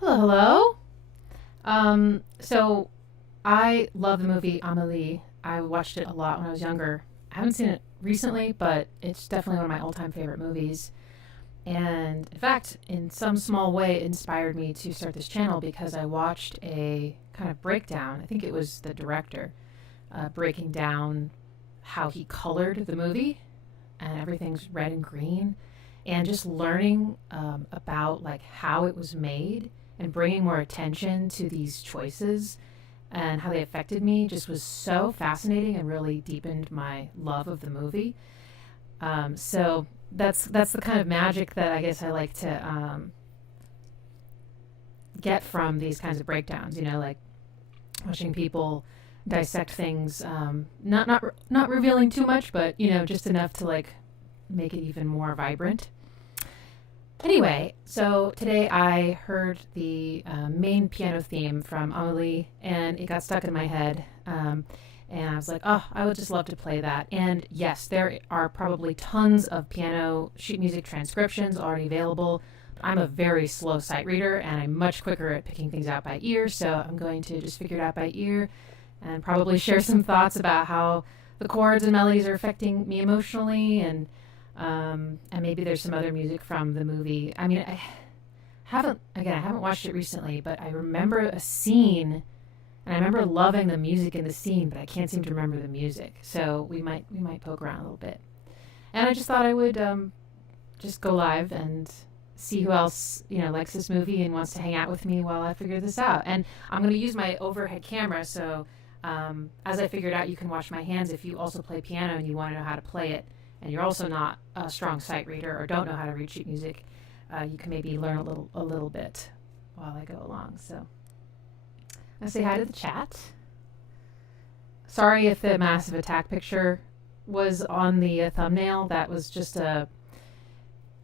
Hello, hello. So I love the movie Amélie. I watched it a lot when I was younger. I haven't seen it recently, but it's definitely one of my all-time favorite movies. And in fact, in some small way, it inspired me to start this channel because I watched a kind of breakdown. I think it was the director breaking down how he colored the movie, and everything's red and green, and just learning about like how it was made and bringing more attention to these choices and how they affected me just was so fascinating and really deepened my love of the movie. So that's the kind of magic that I guess I like to get from these kinds of breakdowns. You know, like watching people dissect things, not revealing too much, but just enough to like make it even more vibrant. Anyway, so today I heard the main piano theme from Amelie, and it got stuck in my head. And I was like, oh, I would just love to play that. And yes, there are probably tons of piano sheet music transcriptions already available. I'm a very slow sight reader, and I'm much quicker at picking things out by ear, so I'm going to just figure it out by ear and probably share some thoughts about how the chords and melodies are affecting me emotionally, and maybe there's some other music from the movie. I mean, I haven't watched it recently, but I remember a scene, and I remember loving the music in the scene, but I can't seem to remember the music. So we might poke around a little bit. And I just thought I would just go live and see who else likes this movie and wants to hang out with me while I figure this out. And I'm going to use my overhead camera, so as I figured out, you can watch my hands if you also play piano and you want to know how to play it, and you're also not a strong sight reader or don't know how to read sheet music. You can maybe learn a little bit while I go along. So I say hi to the chat. Sorry if the Massive Attack picture was on the thumbnail. That was just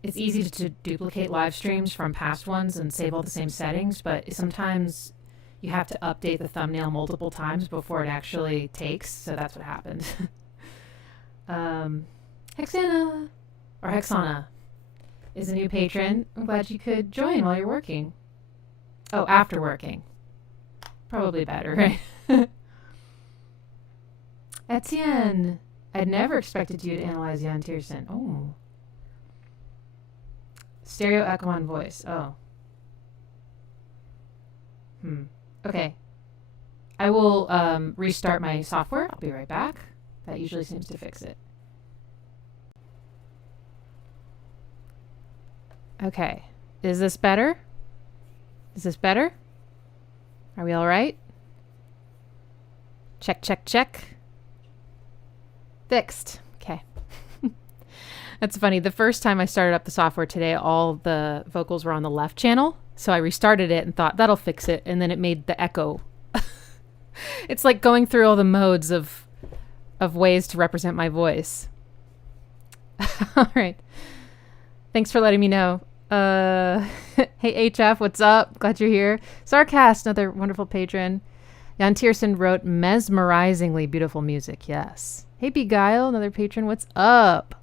it's easy to duplicate live streams from past ones and save all the same settings, but sometimes you have to update the thumbnail multiple times before it actually takes. So that's what happened. Hexana, or Hexana, is a new patron. I'm glad you could join while you're working. Oh, after working. Probably better, right? Etienne, I'd never expected you to analyze Jan Tiersen. Oh. Stereo echo on voice. Oh. Okay. I will restart my software. I'll be right back. That usually seems to fix it. Okay. Is this better? Is this better? Are we all right? Check, check, check. Fixed. Okay. That's funny. The first time I started up the software today, all the vocals were on the left channel. So I restarted it and thought that'll fix it. And then it made the echo. It's like going through all the modes of ways to represent my voice. All right. Thanks for letting me know. Hey HF, what's up? Glad you're here. Sarcast, another wonderful patron. Jan Tiersen wrote mesmerizingly beautiful music. Yes. Hey Beguile, another patron. What's up?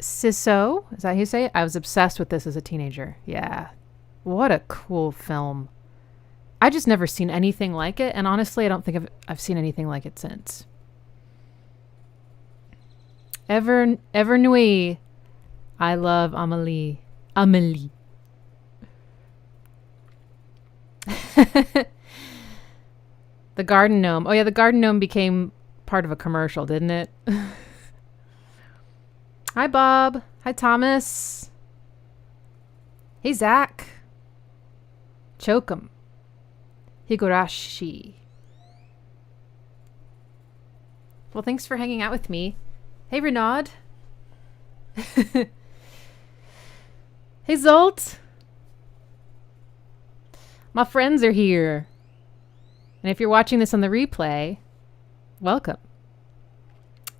Sisso, is that how you say it? I was obsessed with this as a teenager. Yeah. What a cool film. I just never seen anything like it, and honestly, I don't think I've seen anything like it since. Ever Nuit. I love Amélie. Amélie. The garden gnome. Oh yeah, the garden gnome became part of a commercial, didn't it? Hi Bob. Hi Thomas. Hey Zach. Chokum. Higurashi. Well, thanks for hanging out with me. Hey, Renaud. Hey, Zolt. My friends are here. And if you're watching this on the replay, welcome.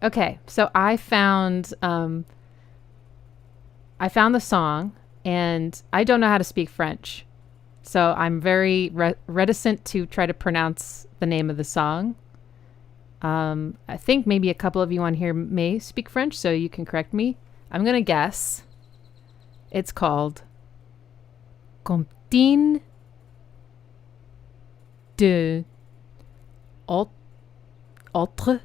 Okay, so I found the song, and I don't know how to speak French. So I'm very reticent to try to pronounce the name of the song. I think maybe a couple of you on here may speak French, so you can correct me. I'm going to guess it's called Comptine de autre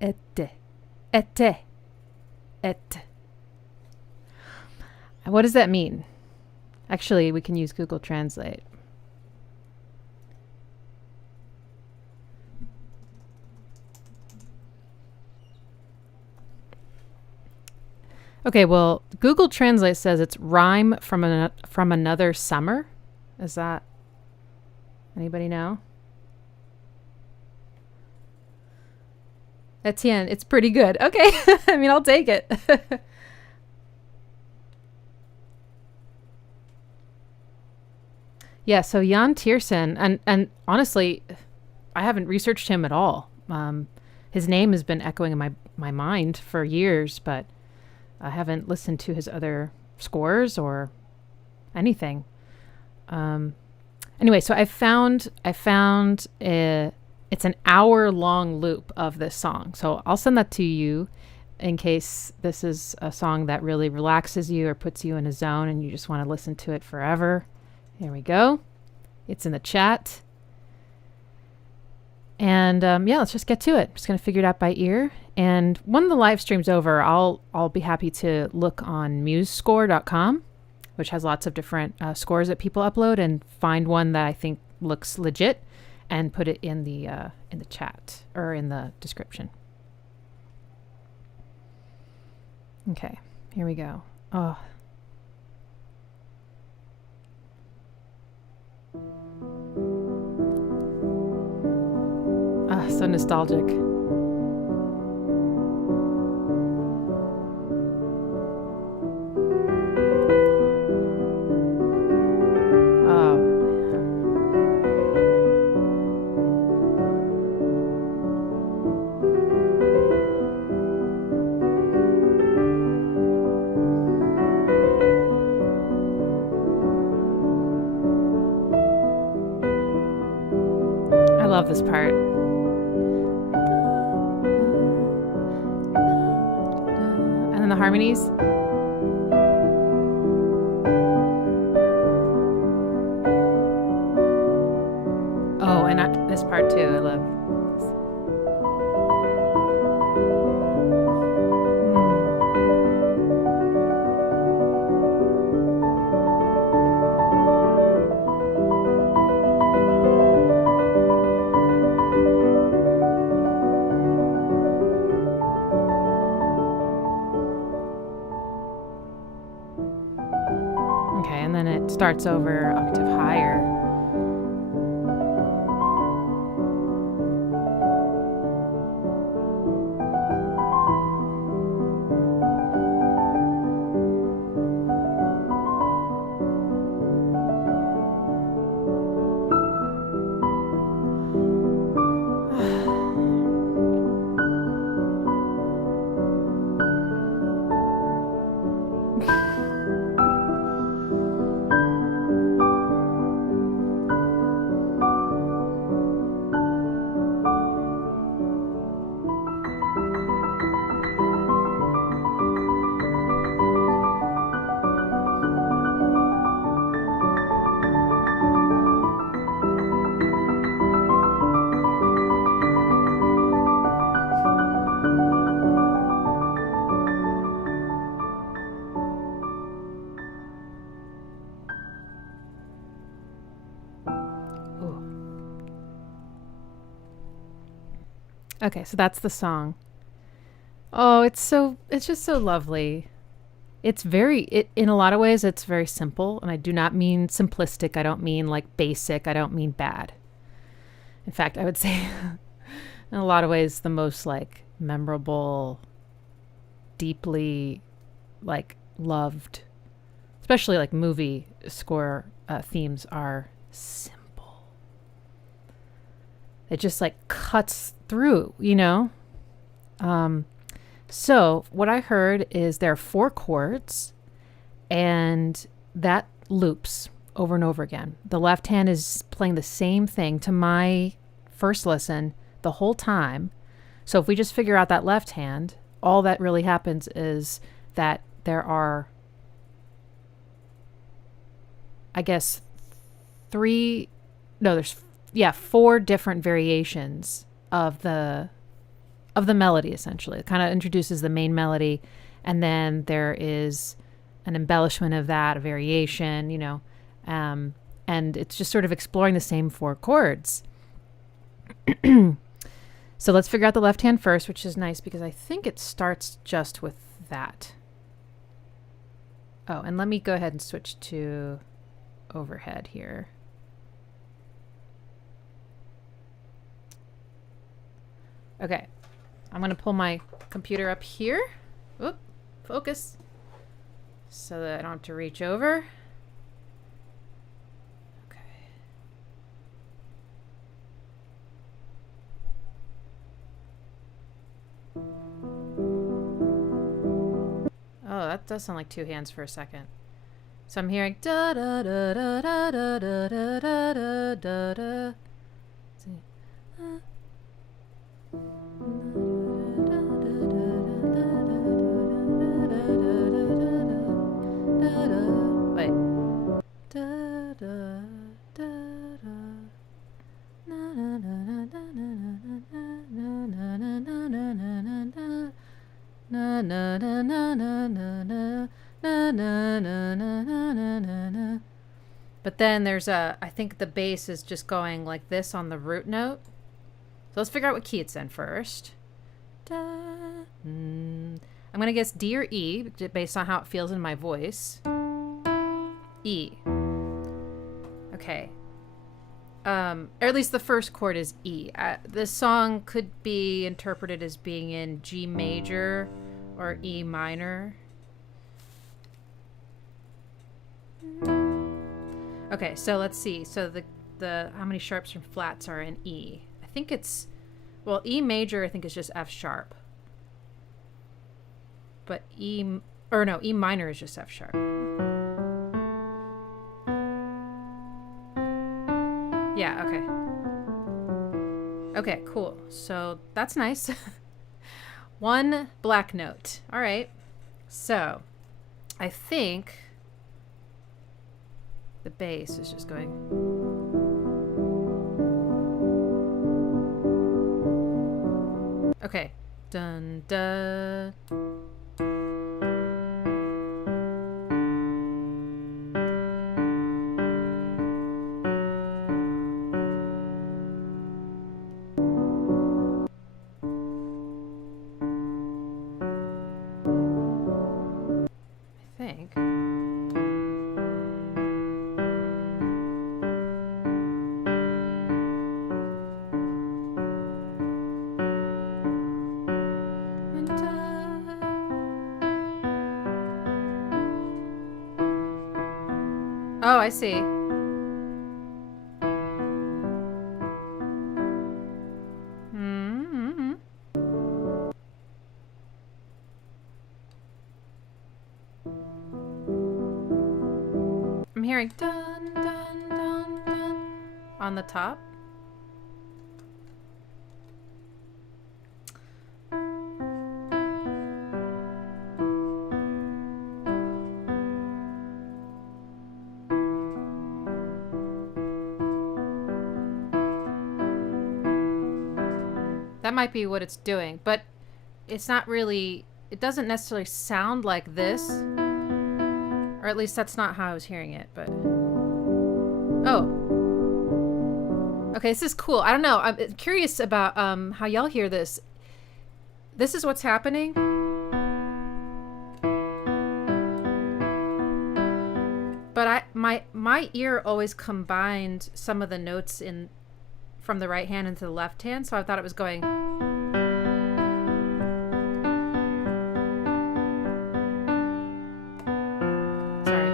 été. What does that mean? Actually, we can use Google Translate. Okay, well, Google Translate says it's rhyme from another summer. Is that anybody know? Etienne, it's pretty good. Okay, I mean, I'll take it. Yeah, so Jan Tiersen, and honestly, I haven't researched him at all. His name has been echoing in my mind for years, but I haven't listened to his other scores or anything. Anyway, so I found it's an hour-long loop of this song. So I'll send that to you in case this is a song that really relaxes you or puts you in a zone and you just want to listen to it forever. Here we go. It's in the chat. And yeah, let's just get to it. I'm just going to figure it out by ear. And when the live stream's over, I'll be happy to look on musescore.com, which has lots of different scores that people upload, and find one that I think looks legit and put it in the chat or in the description. Okay, here we go. Oh. Ah, so nostalgic. I love this part. And then the harmonies. Oh, and this part too, I love. Okay, and then it starts over octave higher. Okay, so that's the song. Oh, it's just so lovely. In a lot of ways, it's very simple, and I do not mean simplistic. I don't mean like basic. I don't mean bad. In fact, I would say in a lot of ways, the most like memorable, deeply like loved, especially like movie score themes are simple. It just like cuts through, you know? So what I heard is there are 4 chords and that loops over and over again. The left hand is playing the same thing to my first listen, the whole time. So if we just figure out that left hand, all that really happens is that there are, I guess, four different variations of the melody, essentially. It kind of introduces the main melody, and then there is an embellishment of that, a variation, and it's just sort of exploring the same four chords. So let's figure out the left hand first, which is nice because I think it starts just with that. Oh, and let me go ahead and switch to overhead here. Okay, I'm going to pull my computer up here. Oop, focus. So that I don't have to reach over. Oh, that does sound like two hands for a second. So I'm hearing da da da da da da da da da da da. Wait. Da da da da. Na na na na na na na na na na na na. Na na na na na na na na na na na na na. But then there's I think the bass is just going like this on the root note. So let's figure out what key it's in first. I'm gonna guess D or E based on how it feels in my voice. E. Okay. Or at least the first chord is E. This song could be interpreted as being in G major or E minor. Okay, so let's see. So the how many sharps and flats are in E? I think it's, well, E major I think is just F sharp. But E minor is just F sharp. Yeah, okay. Okay, cool. So that's nice. One black note. All right. So I think the bass is just going. Okay. Dun dun. Oh, I see. Mm-hmm. I'm hearing dun dun dun dun on the top. That might be what it's doing, but it's not really, it doesn't necessarily sound like this, or at least that's not how I was hearing it, but, oh, okay, this is cool. I don't know, I'm curious about how y'all hear this. This is what's happening. But my ear always combined some of the notes in from the right hand into the left hand, so I thought it was going. Sorry.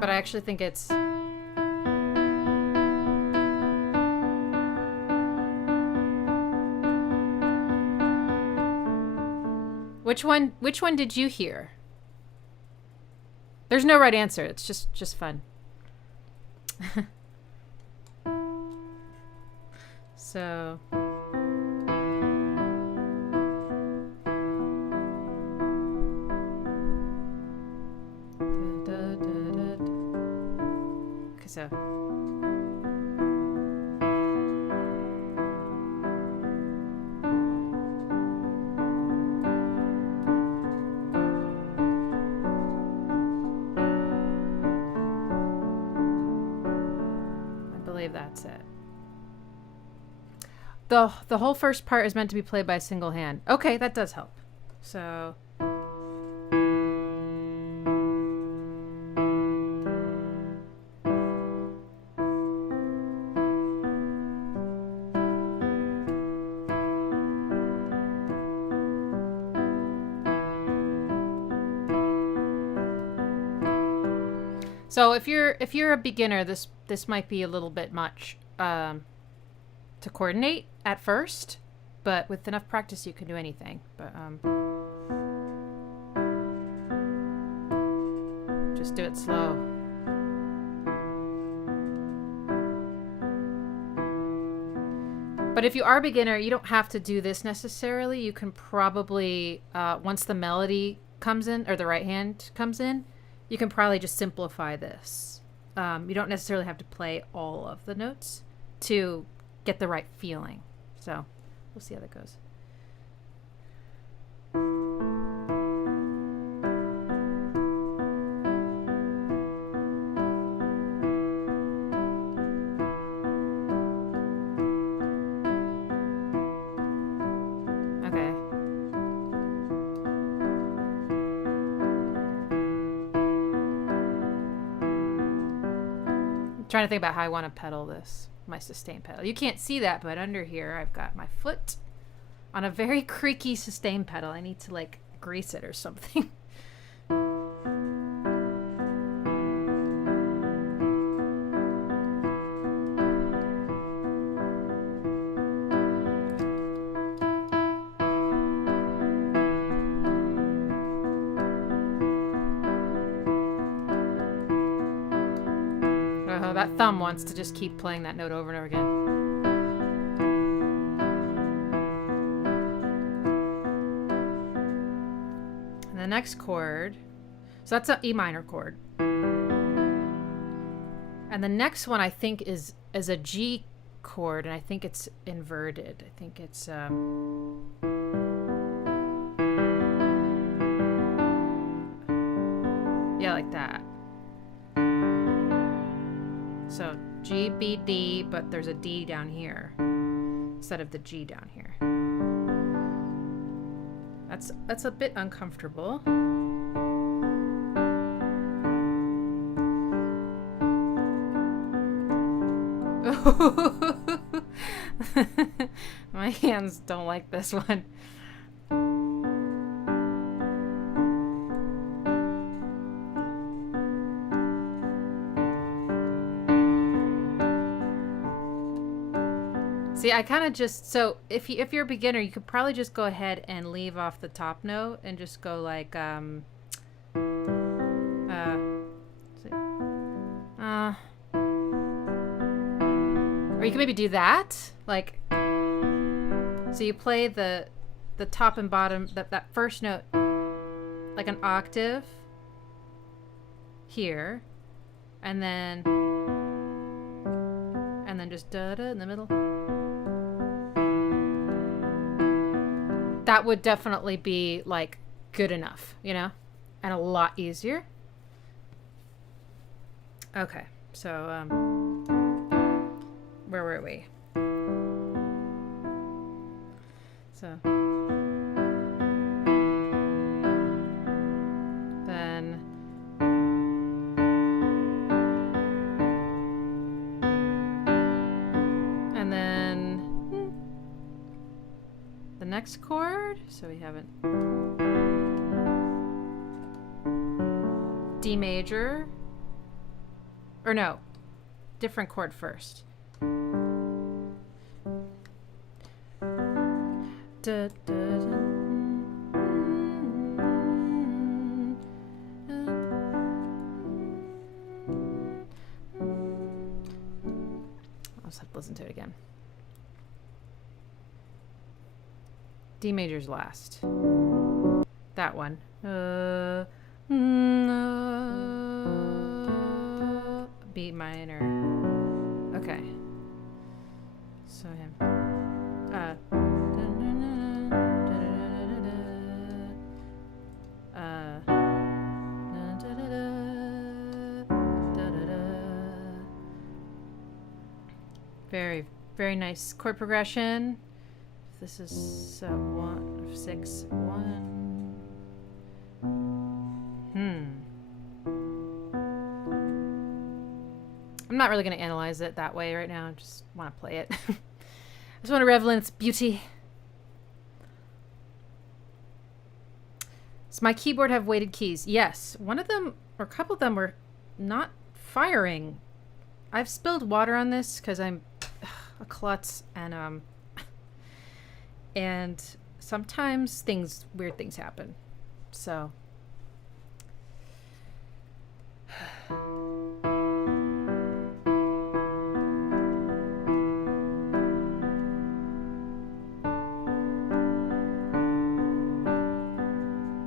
But I actually think it's. Which one did you hear? There's no right answer. It's just fun. So okay, so I believe that's it. The whole first part is meant to be played by a single hand. Okay, that does help. So So if you're a beginner, this might be a little bit much to coordinate at first, but with enough practice you can do anything. But just do it slow. But if you are a beginner, you don't have to do this necessarily. You can probably once the melody comes in or the right hand comes in, you can probably just simplify this. You don't necessarily have to play all of the notes to get the right feeling. So we'll see how that goes. Okay. I'm trying to think about how I want to pedal this. My sustain pedal. You can't see that, but under here I've got my foot on a very creaky sustain pedal. I need to like grease it or something. Oh, that thumb wants to just keep playing that note over and over again. And the next chord, so that's an E minor chord. And the next one I think is a G chord, and I think it's inverted. I think it's yeah, like that. So G, B, D, but there's a D down here instead of the G down here. That's a bit uncomfortable. My hands don't like this one. See, I kind of just, so if you're a beginner, you could probably just go ahead and leave off the top note and just go like or you can maybe do that, like, so you play the top and bottom, that first note like an octave here, and then just da-da in the middle. That would definitely be like good enough, you know, and a lot easier. Okay, so where were we? So then and then the next chord, so we haven't D major, or no, different chord first. Da, da, da. I'll just have to listen to it again. D major's last. That one. B minor. Okay. So him. Very, very nice chord progression. This is 1 of 6, 1. I'm not really going to analyze it that way right now. I just want to play it. I just want to revel in its beauty. Does my keyboard have weighted keys? Yes. One of them, or a couple of them, were not firing. I've spilled water on this because I'm a klutz, and sometimes weird things happen. So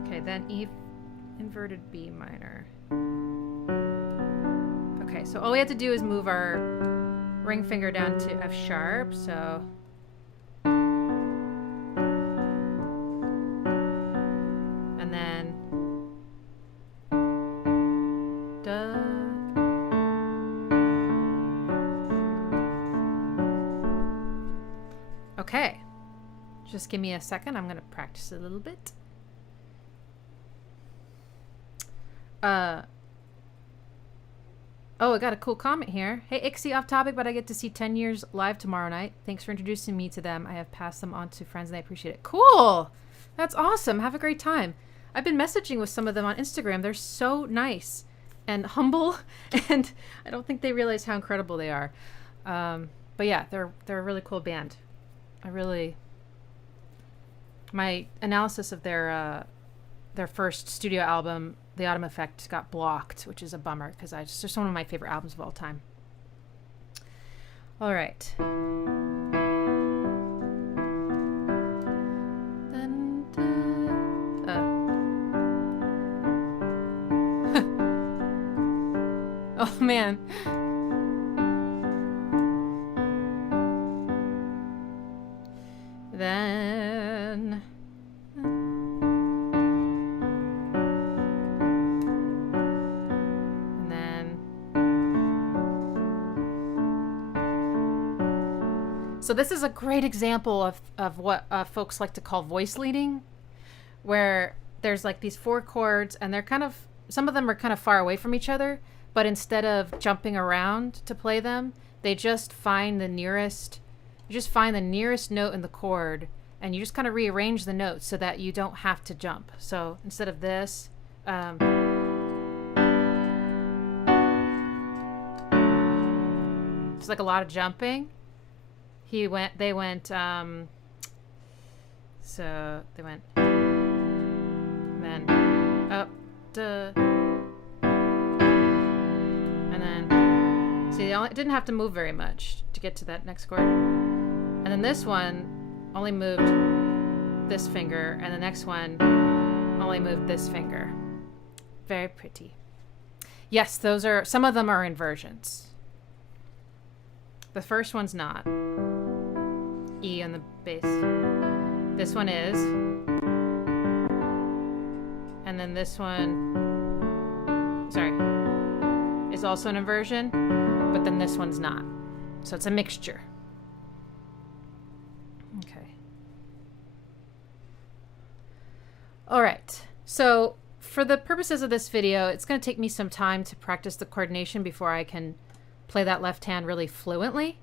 okay, then E inverted B minor. Okay, so all we have to do is move our ring finger down to F sharp, so and then da. Okay, just give me a second. I'm gonna practice a little bit. Oh, I got a cool comment here. Hey, Ixie, off topic, but I get to see 10 Years live tomorrow night. Thanks for introducing me to them. I have passed them on to friends and I appreciate it. Cool. That's awesome. Have a great time. I've been messaging with some of them on Instagram. They're so nice and humble, and I don't think they realize how incredible they are. But yeah, they're a really cool band. My analysis of their first studio album, The Autumn Effect, got blocked, which is a bummer because it's just one of my favorite albums of all time. All right. Oh man. Then so this is a great example of what folks like to call voice leading, where there's like these 4 chords and they're some of them are kind of far away from each other, but instead of jumping around to play them, they just find the nearest note in the chord, and you just kind of rearrange the notes so that you don't have to jump. So instead of this, it's like a lot of jumping. They went, and then up, duh, and then, see, it didn't have to move very much to get to that next chord. And then this one only moved this finger, and the next one only moved this finger. Very pretty. Yes, some of them are inversions. The first one's not. E on the bass. This one is. And then this one, is also an inversion, but then this one's not. So it's a mixture. Okay. All right. So for the purposes of this video, it's going to take me some time to practice the coordination before I can play that left hand really fluently.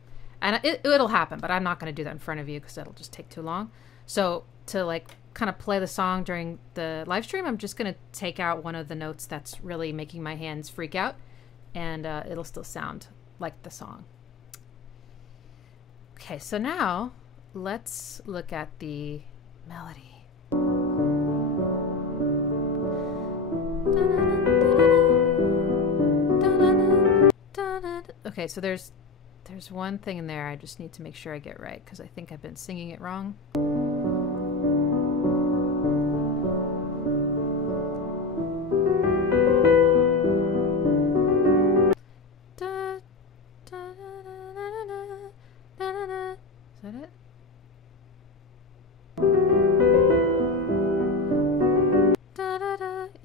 And it'll happen, but I'm not going to do that in front of you because that'll just take too long. So to like kind of play the song during the live stream, I'm just going to take out one of the notes that's really making my hands freak out, and it'll still sound like the song. Okay, so now let's look at the melody. Okay, so there's one thing in there I just need to make sure I get right because I think I've been singing it wrong.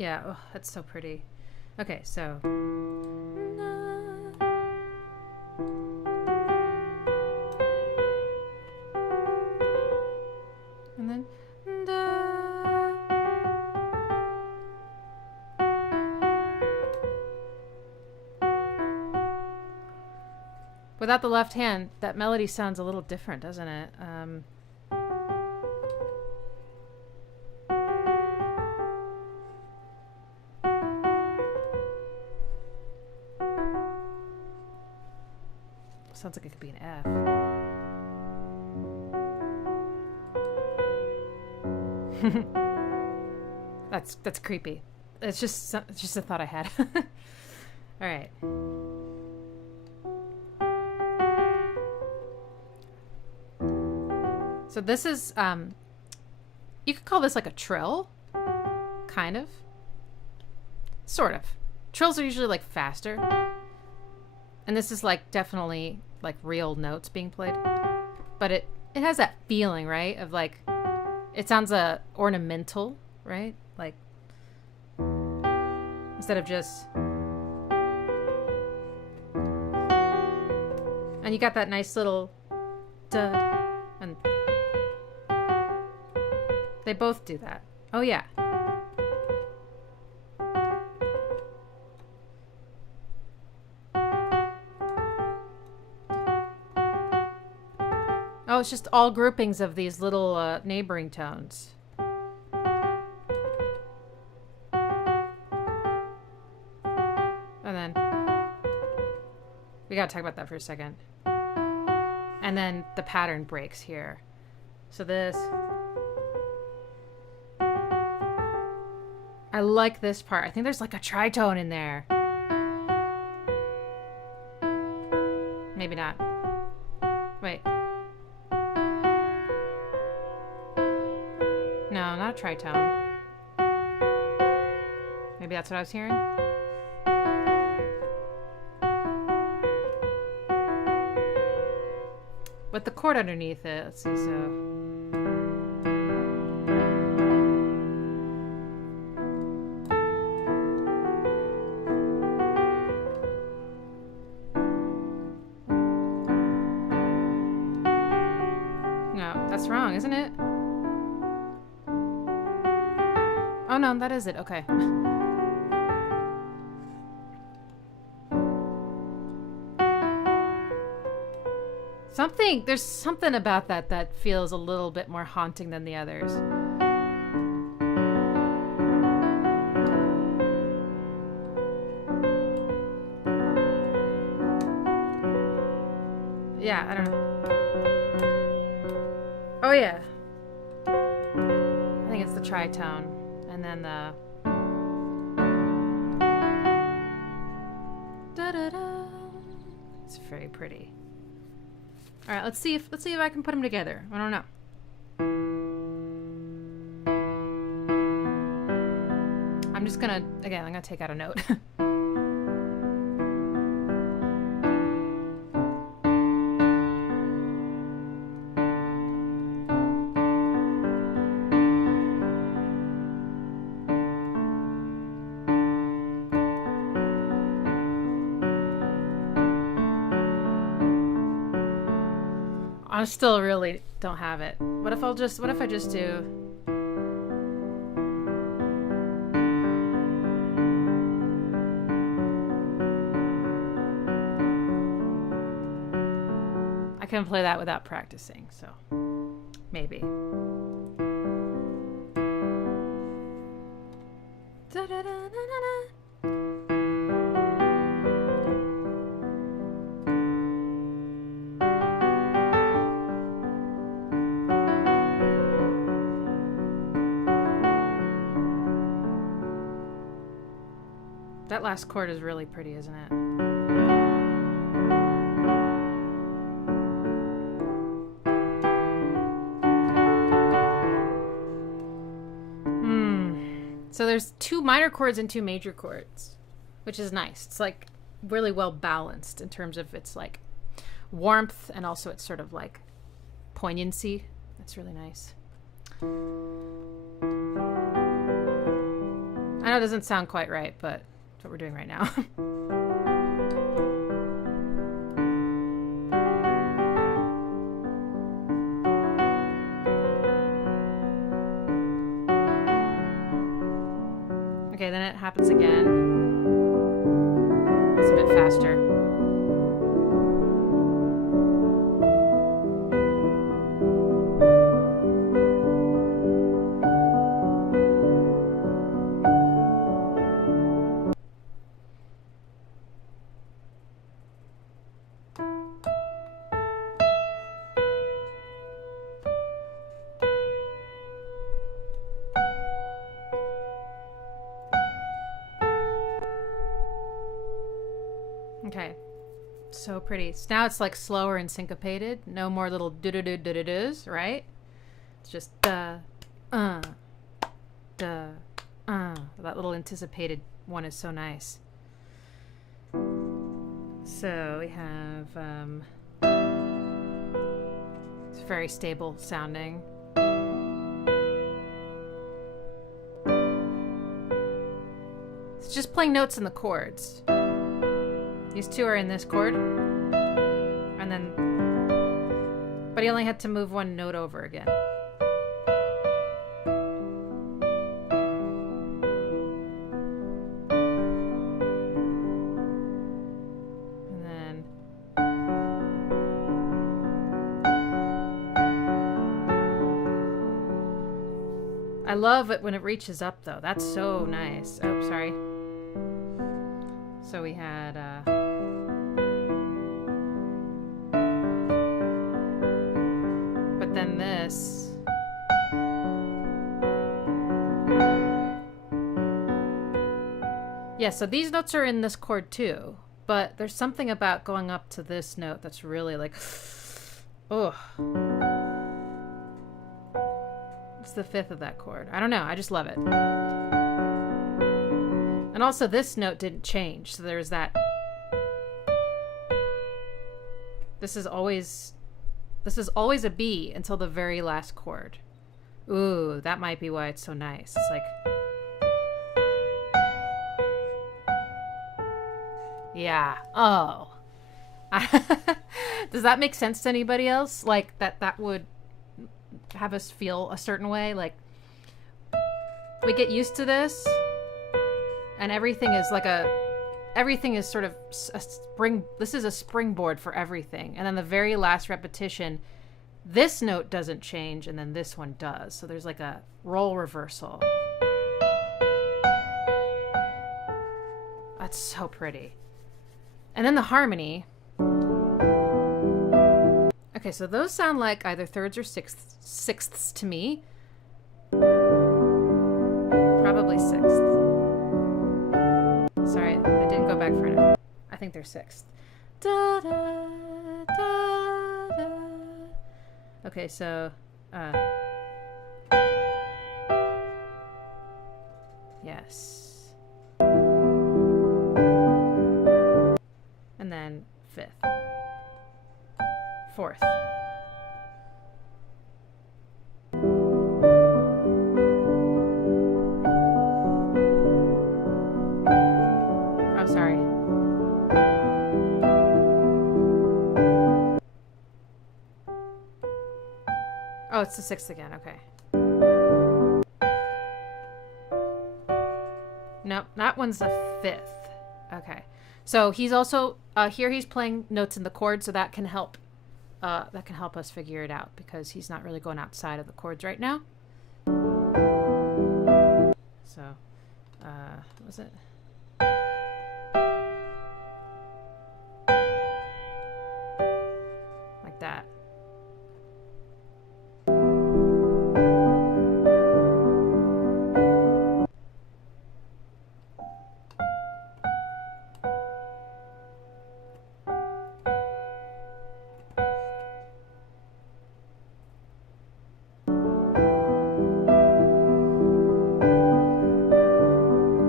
Yeah, oh, that's so pretty. Okay, so. And then. Without the left hand, that melody sounds a little different, doesn't it? Sounds like it could be an F. That's creepy. It's just a thought I had. All right. So this is you could call this like a trill, kind of, sort of. Trills are usually like faster, and this is like definitely like real notes being played, but it has that feeling, right, of like it sounds ornamental, right, like instead of just, and you got that nice little dud, and they both do that. Oh yeah. Oh, it's just all groupings of these little neighboring tones. And then we gotta talk about that for a second. And then the pattern breaks here. So this, I like this part. I think there's like a tritone in there. Maybe not. Wait. No, not a tritone. Maybe that's what I was hearing. With the chord underneath it, let's see, so. No, that's wrong, isn't it? Oh no, that is it, okay. There's something about that feels a little bit more haunting than the others. Yeah, I don't know. Oh yeah. I think it's the tritone. And then the da-da-da. It's very pretty. All right, let's see if I can put them together. I don't know. I'm gonna take out a note. I still really don't have it. What if I just do? I can play that without practicing, so maybe. That last chord is really pretty, isn't it? So there's 2 minor chords and 2 major chords, which is nice. It's like really well balanced in terms of its like warmth and also its sort of like poignancy. That's really nice. I know know it doesn't sound quite right, but that's what we're doing right now. Okay, then it happens again. It's a bit faster. Okay, so pretty. So now it's like slower and syncopated. No more little do-do-do-do-do-do's, right? It's just duh, duh. That little anticipated one is so nice. So we have, it's very stable sounding. It's just playing notes in the chords. These two are in this chord, and then, but he only had to move one note over again. And then, I love it when it reaches up though. That's so nice. Oh, sorry. So we had, but then this. Yeah, so these notes are in this chord too, but there's something about going up to this note that's really like, oh. It's the fifth of that chord. I don't know, I just love it. And also this note didn't change, so there's that. This is always a B until the very last chord. Ooh, that might be why it's so nice. It's like, yeah. Oh. Does that make sense to anybody else? Like that would have us feel a certain way? Like we get used to this. And everything is sort of a spring. This is a springboard for everything. And then the very last repetition, this note doesn't change, and then this one does. So there's like a role reversal. That's so pretty. And then the harmony. Okay, so those sound like either thirds or sixths to me. Probably sixths. Sorry, I didn't go back for enough. I think they're sixth. Da, da, da, da. Okay, so yes. And then fifth. Fourth. Sorry. Oh, it's the sixth again. Okay. Nope, that one's the fifth. Okay. So he's also here. He's playing notes in the chord, so that can help. That can help us figure it out because he's not really going outside of the chords right now. So, what was it? Like that.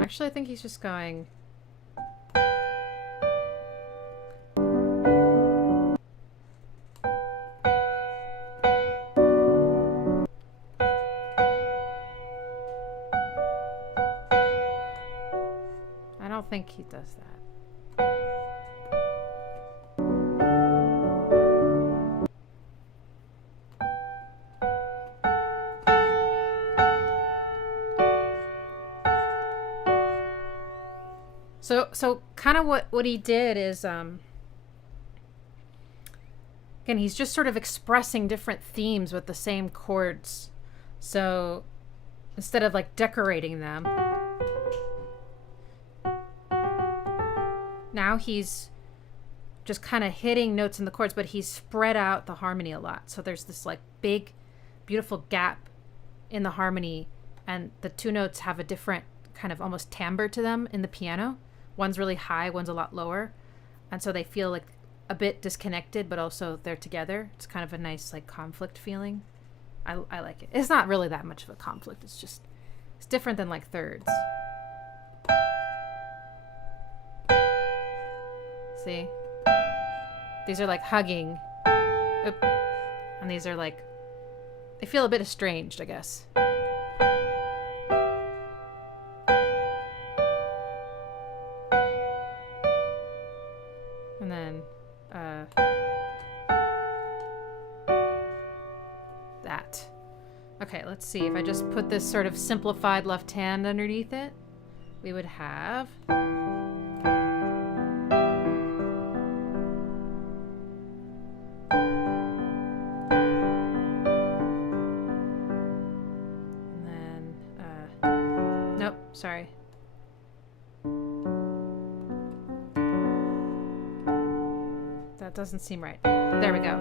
Actually, I think he's just going. think he does that. So kind of what he did is, again, he's just sort of expressing different themes with the same chords. So instead of like decorating them, now he's just kind of hitting notes in the chords, but he's spread out the harmony a lot. So there's this like big, beautiful gap in the harmony, and the two notes have a different kind of almost timbre to them in the piano. One's really high, one's a lot lower. And so they feel like a bit disconnected, but also they're together. It's kind of a nice like conflict feeling. I like it. It's not really that much of a conflict. It's just, it's different than like thirds. See? These are like hugging. Oop. And these are like, they feel a bit estranged, I guess. And then that. Okay, let's see. If I just put this sort of simplified left hand underneath it, we would have... Sorry. That doesn't seem right. There we go.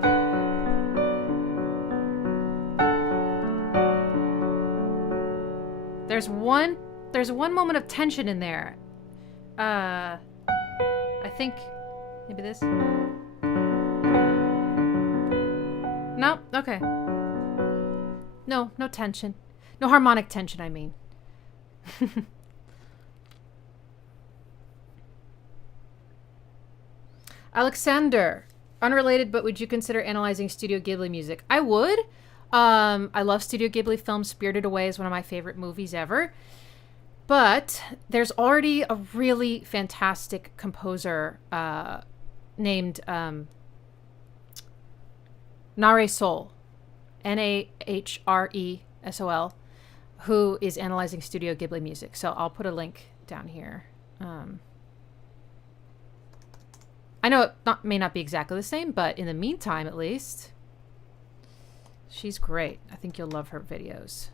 There's one moment of tension in there. I think maybe this. No, okay. No tension. No harmonic tension, I mean. Alexander, unrelated, but would you consider analyzing Studio Ghibli music? I would. I love Studio Ghibli films. Spirited Away is one of my favorite movies ever. But there's already a really fantastic composer named Nare Sol, Nahresol, who is analyzing Studio Ghibli music. So I'll put a link down here. I know it may not be exactly the same, but in the meantime, at least, she's great. I think you'll love her videos.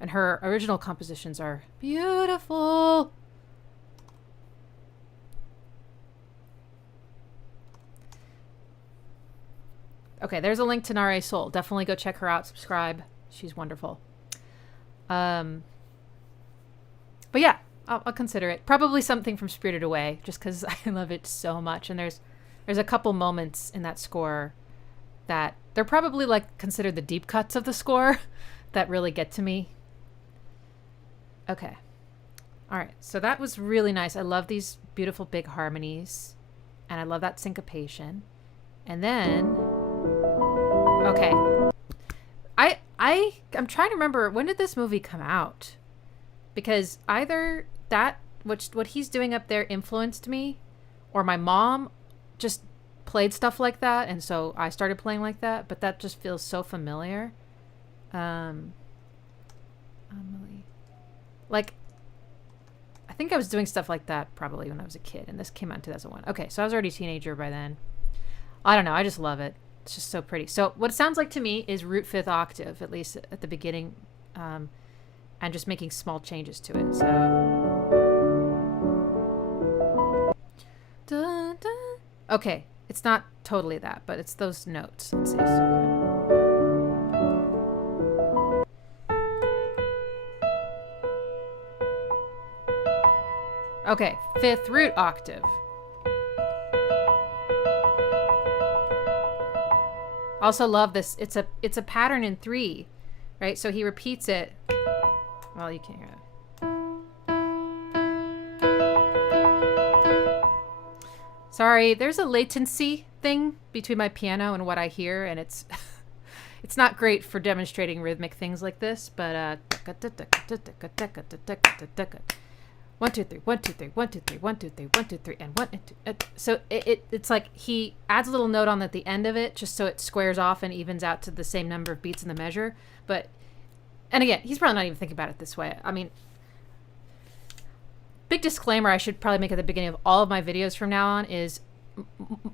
And her original compositions are beautiful. Okay, there's a link to Nare Sol. Definitely go check her out. Subscribe. She's wonderful. But yeah, I'll consider it. Probably something from Spirited Away, just because I love it so much. And there's a couple moments in that score that they're probably like considered the deep cuts of the score that really get to me. Okay. All right. So that was really nice. I love these beautiful big harmonies, and I love that syncopation. And then, okay. I'm trying to remember, when did this movie come out? Because either that, what he's doing up there influenced me, or my mom just played stuff like that, and so I started playing like that, but that just feels so familiar. Amélie. Like, I think I was doing stuff like that probably when I was a kid, and this came out in 2001. Okay, so I was already a teenager by then. I don't know, I just love it. It's just so pretty. So what it sounds like to me is root fifth octave, at least at the beginning, and just making small changes to it. So, dun, dun. Okay, it's not totally that, but it's those notes. Let's see. Okay, fifth root octave. Also love this. It's a pattern in 3, right? So he repeats it. Well, you can't hear that. Sorry, there's a latency thing between my piano and what I hear, and it's it's not great for demonstrating rhythmic things like this, but 1, 2, 3, 1, 2, 3, 1, 2, 3, 1, 2, 3, 1, 2, 3, and 1 and 2. So it's like he adds a little note on at the end of it, just so it squares off and evens out to the same number of beats in the measure. But, and again, he's probably not even thinking about it this way. I mean, big disclaimer I should probably make at the beginning of all of my videos from now on is,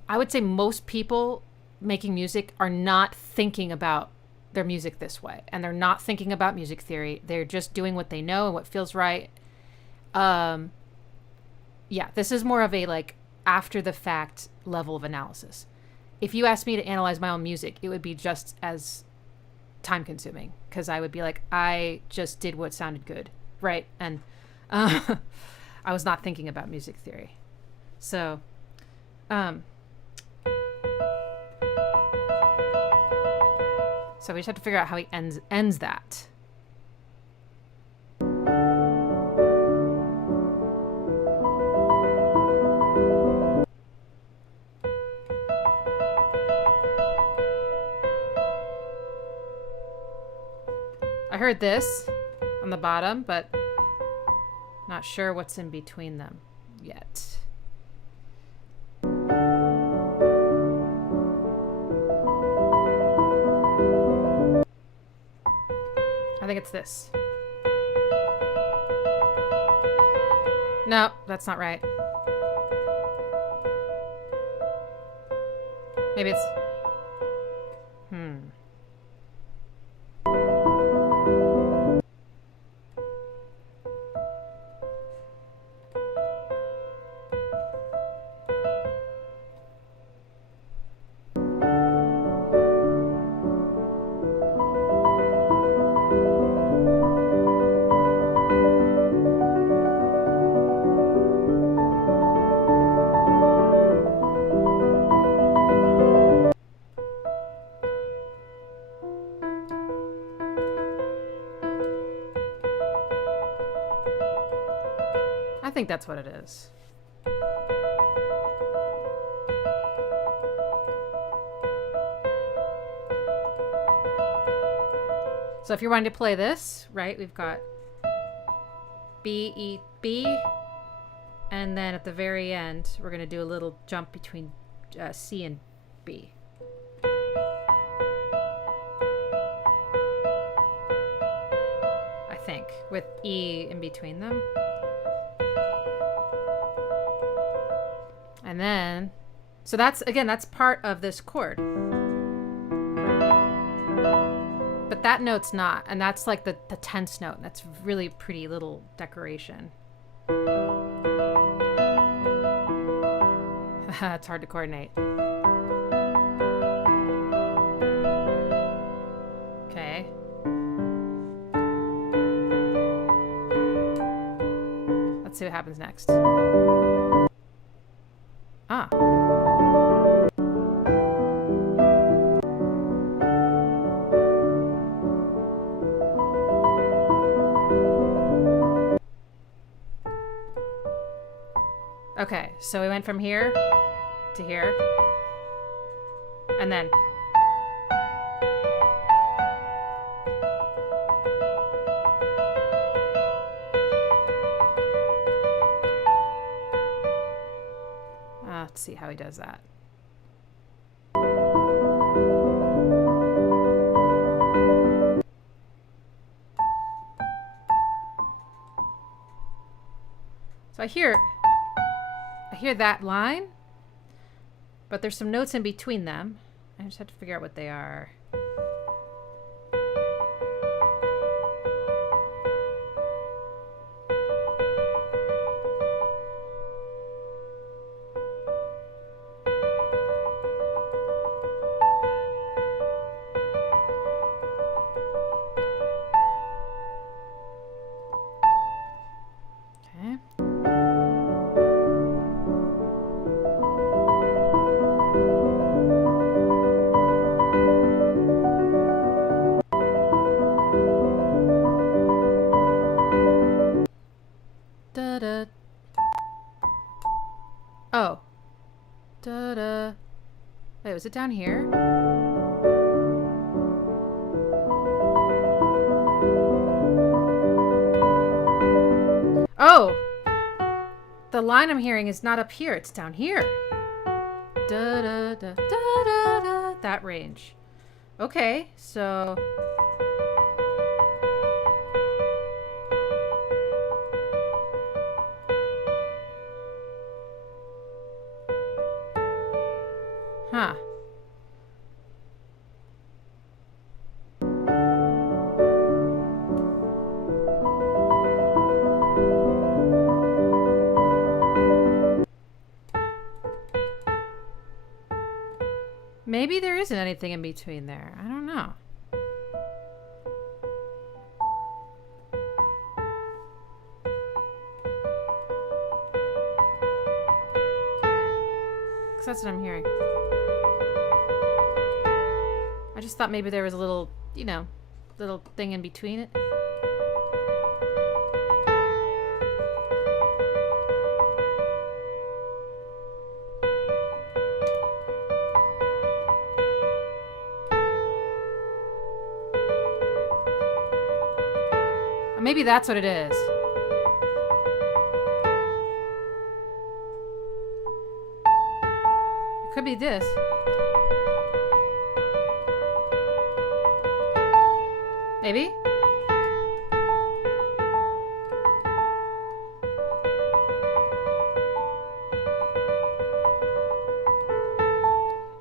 I would say most people making music are not thinking about their music this way, and they're not thinking about music theory. They're just doing what they know and what feels right. Yeah, this is more of a like after the fact level of analysis. If you asked me to analyze my own music, it would be just as time consuming, because I would be like, I just did what sounded good, right? And I was not thinking about music theory. So so we just have to figure out how he ends that. I heard this on the bottom, but not sure what's in between them yet. I think it's this. No, that's not right. Maybe it's... I think that's what it is. So if you're wanting to play this, right, we've got B, E, B, and then at the very end, we're going to do a little jump between C and B. I think, with E in between them. And then, so that's, again, that's part of this chord. But that note's not, and that's like the tense note. That's really pretty little decoration. It's hard to coordinate. Okay. Let's see what happens next. Ah. Okay, so we went from here to here, and then let's see how he does that. So I hear that line, but there's some notes in between them. I just have to figure out what they are. Oh. Da-da. Wait, was it down here? Oh! the line I'm hearing is not up here, it's down here. Da da da da da da. That range. Okay, so huh. Maybe there isn't anything in between there. I don't know. Because that's what I'm hearing. I just thought maybe there was a little, you know, little thing in between it. Maybe that's what it is. It could be this. Maybe?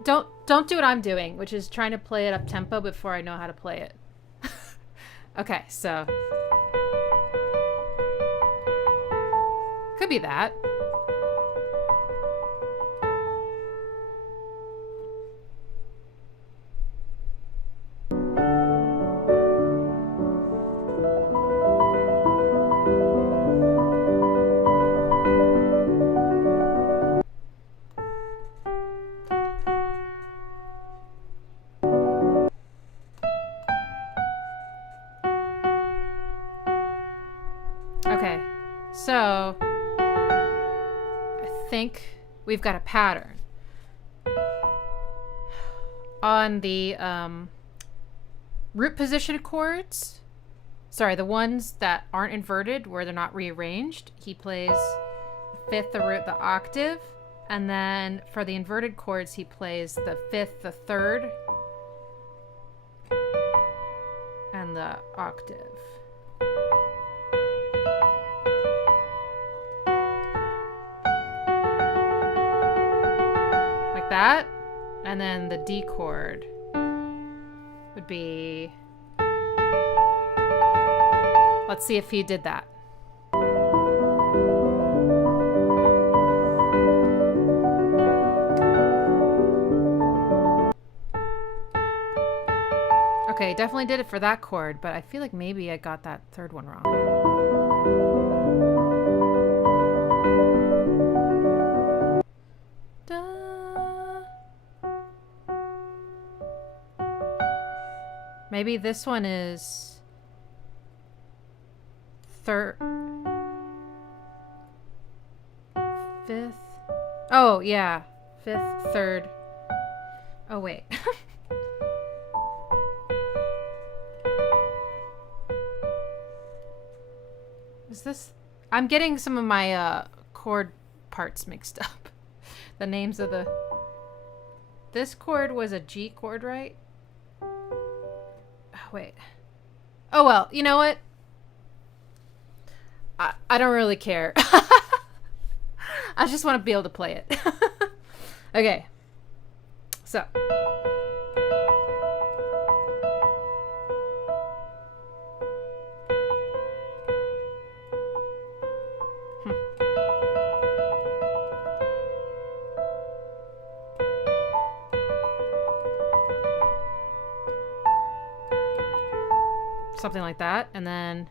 Don't do what I'm doing, which is trying to play it up tempo before I know how to play it. Okay, so could be that. Okay, so I think we've got a pattern. On the root position chords, sorry, the ones that aren't inverted, where they're not rearranged, he plays the fifth, the root, the octave, and then for the inverted chords, he plays the fifth, the third, and the octave. That, and then the D chord would be, let's see if he did that. Okay, definitely did it for that chord, but I feel like maybe I got that third one wrong. Maybe this one is third, fifth. Oh, yeah. Fifth, third. Oh, wait. Is this? I'm getting some of my chord parts mixed up. The names of the. This chord was a G chord, right? Wait. Oh, well, you know what? I don't really care. I just want to be able to play it. Okay. So. Something like that, and then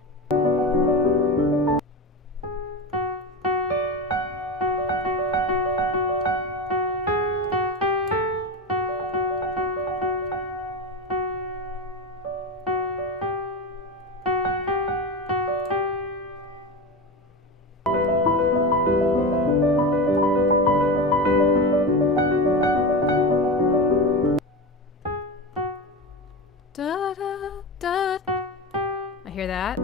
da da da. I hear that.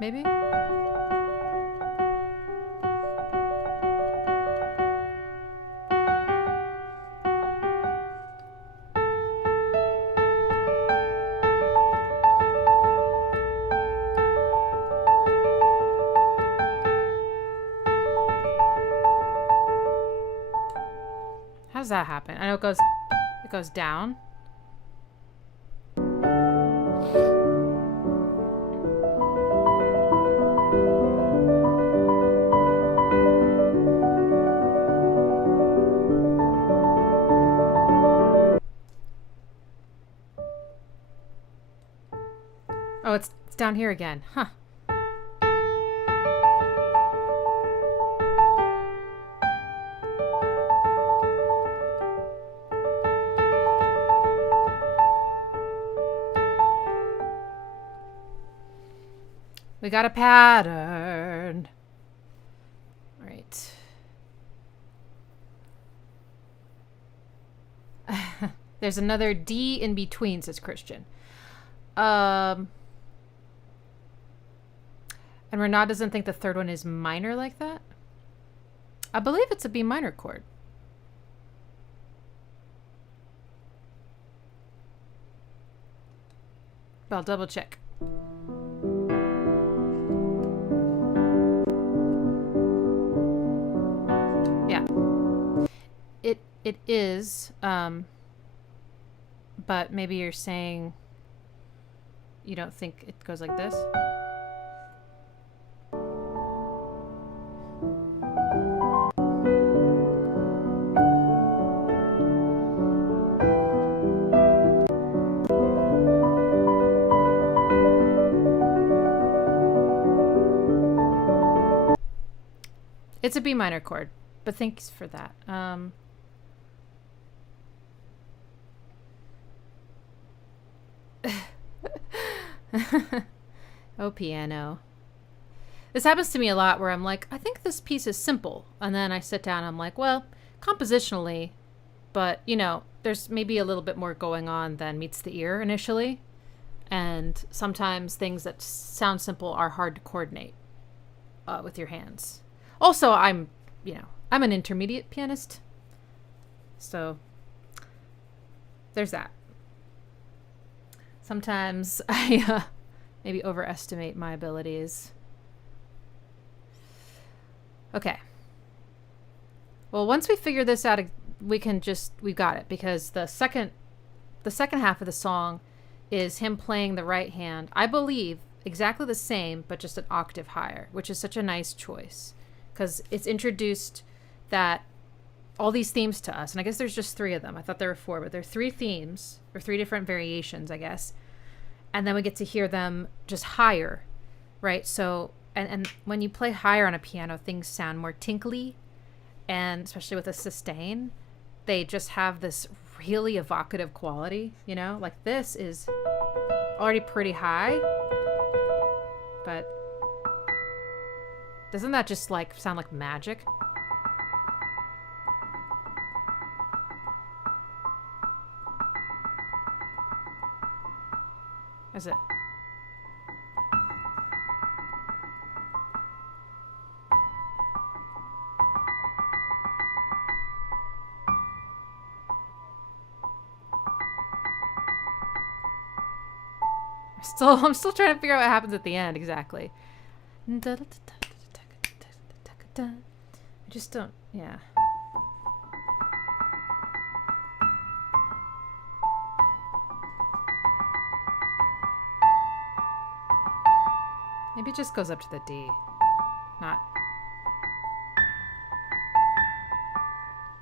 maybe? How does that happen? I know it goes down. Oh, it's down here again. Huh. We got a pattern. All right. There's another D in between, says Christian. And Renat doesn't think the third one is minor like that? I believe it's a B minor chord. But I'll double check. Yeah. It is, but maybe you're saying you don't think it goes like this? It's a B minor chord, but thanks for that. Oh, piano. This happens to me a lot where I'm like, I think this piece is simple. And then I sit down and I'm like, well, compositionally, but, you know, there's maybe a little bit more going on than meets the ear initially. And sometimes things that sound simple are hard to coordinate with your hands. Also, I'm an intermediate pianist. So there's that. Sometimes I maybe overestimate my abilities. Okay. Well, once we figure this out, we've got it, because the second half of the song is him playing the right hand, I believe, exactly the same, but just an octave higher, which is such a nice choice, because it's introduced that all these themes to us, and I guess there's just 3 of them. I thought there were 4, but there are 3 themes, or 3 different variations, I guess. And then we get to hear them just higher, right? So, and when you play higher on a piano, things sound more tinkly, and especially with a sustain, they just have this really evocative quality, you know? Like, this is already pretty high, but doesn't that just like sound like magic? Is it? I'm still trying to figure out what happens at the end exactly. I just don't, yeah. Maybe it just goes up to the D. Not.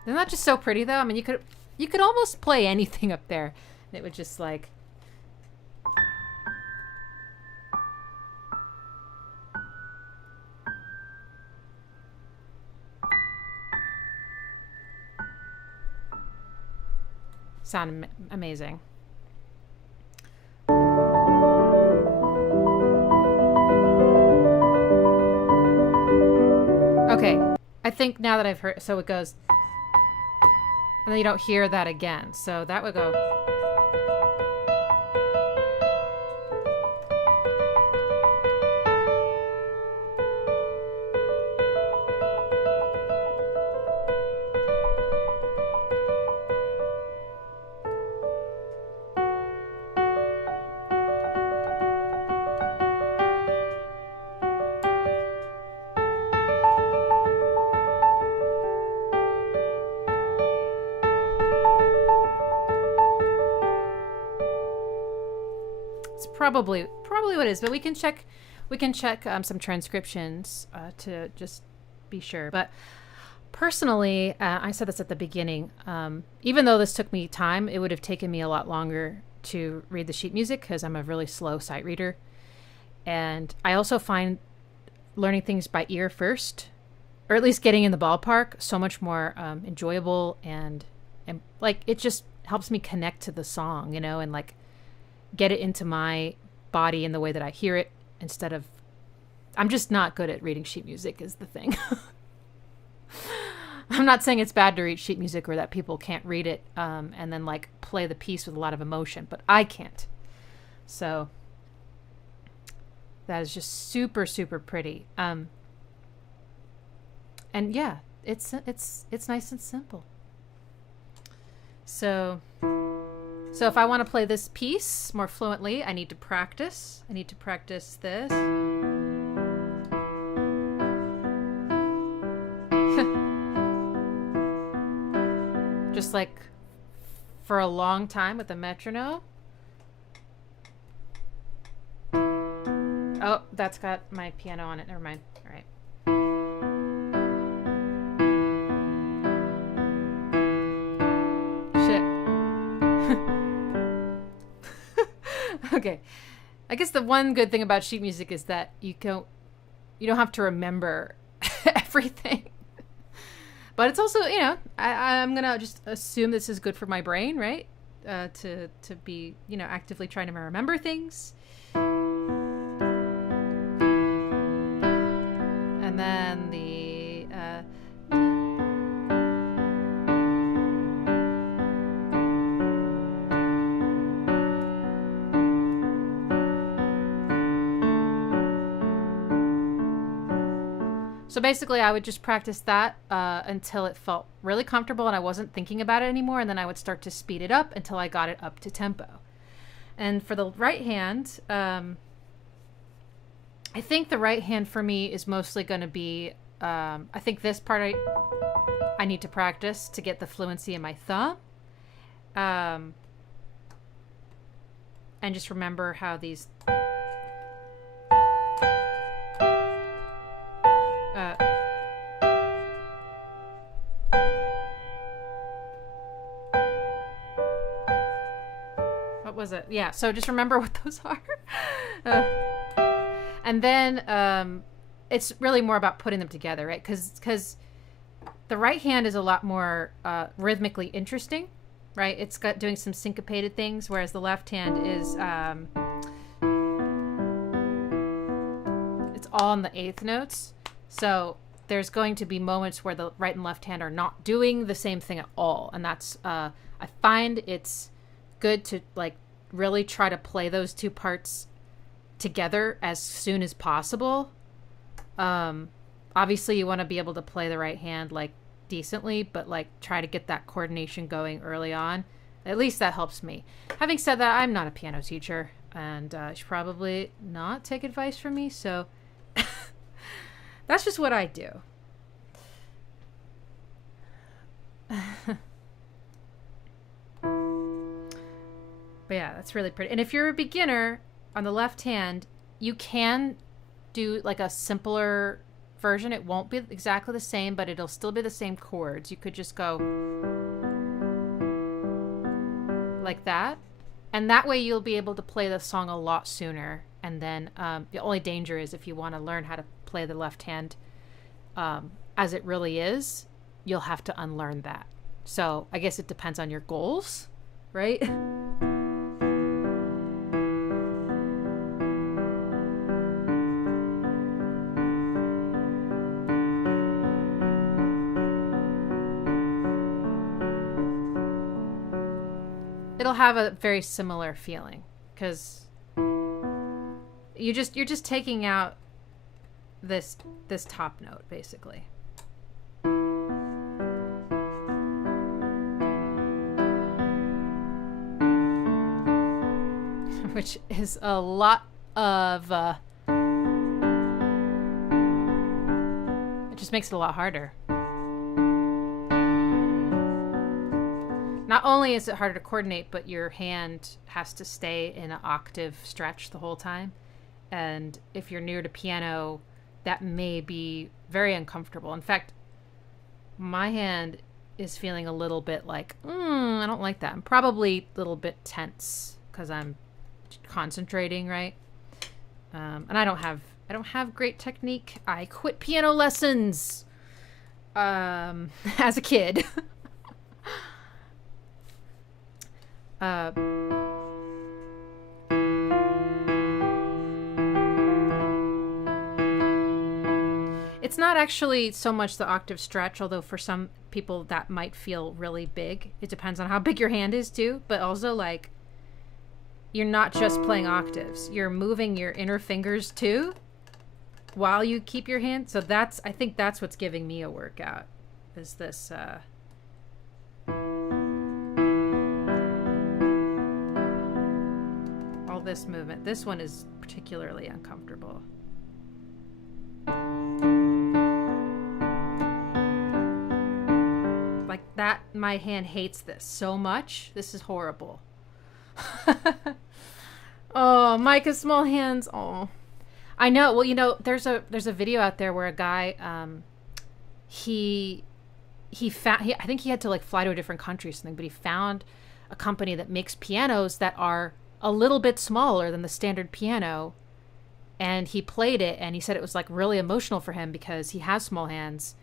Isn't that just so pretty though? I mean, you could almost play anything up there and it would just like sound amazing. Okay, I think now that I've heard, so it goes, and then you don't hear that again. So that would go. It's probably what it is, but we can check some transcriptions to just be sure. But personally, I said this at the beginning, even though this took me time, it would have taken me a lot longer to read the sheet music because I'm a really slow sight reader. And I also find learning things by ear first, or at least getting in the ballpark, so much more enjoyable, and like it just helps me connect to the song, you know, and like get it into my body in the way that I hear it, instead of, I'm just not good at reading sheet music is the thing. I'm not saying it's bad to read sheet music or that people can't read it and then like play the piece with a lot of emotion, but I can't. So that is just super, super pretty. And yeah, it's nice and simple. So if I want to play this piece more fluently, I need to practice. I need to practice this. Just like for a long time with the metronome. Oh, that's got my piano on it. Never mind. All right. Okay. I guess the one good thing about sheet music is that you don't have to remember everything. But it's also, you know, I'm going to just assume this is good for my brain, right? To be, you know, actively trying to remember things. And then the So basically, I would just practice that until it felt really comfortable and I wasn't thinking about it anymore. And then I would start to speed it up until I got it up to tempo. And for the right hand, I think the right hand for me is mostly going to be, I think this part I need to practice to get the fluency in my thumb. And just remember how these... what was it? Yeah, so just remember what those are. And then it's really more about putting them together, right? Because the right hand is a lot more rhythmically interesting, right? It's got doing some syncopated things, whereas the left hand is it's all on the eighth notes. So there's going to be moments where the right and left hand are not doing the same thing at all, and that's I find it's good to like really try to play those two parts together as soon as possible. Obviously you want to be able to play the right hand like decently, but like try to get that coordination going early on. At least that helps me. Having said that, I'm not a piano teacher, and you should probably not take advice from me, so that's just what I do. But yeah, that's really pretty. And if you're a beginner on the left hand, you can do like a simpler version. It won't be exactly the same, but it'll still be the same chords. You could just go like that. And that way you'll be able to play the song a lot sooner. And then the only danger is if you want to learn how to play the left hand as it really is, you'll have to unlearn that. So I guess it depends on your goals, right? It'll have a very similar feeling because you're just taking out this top note basically. Which is a lot of it just makes it a lot harder. not only is it harder to coordinate, but your hand has to stay in an octave stretch the whole time. And if you're near to piano, that may be very uncomfortable. In fact, my hand is feeling a little bit like, I don't like that. I'm probably a little bit tense because I'm concentrating, right? And I don't have great technique. I quit piano lessons as a kid. It's not actually so much the octave stretch, although for some people that might feel really big. It depends on how big your hand is too, but also like you're not just playing octaves. You're moving your inner fingers too while you keep your hand. So I think that's what's giving me a workout, is this all this movement. This one is particularly uncomfortable. Like that, my hand hates this so much. This is horrible. Oh, Micah's small hands. Oh, I know. Well, there's a video out there where a guy, I think he had to like fly to a different country or something, but he found a company that makes pianos that are a little bit smaller than the standard piano, and he played it, and he said it was like really emotional for him because he has small hands,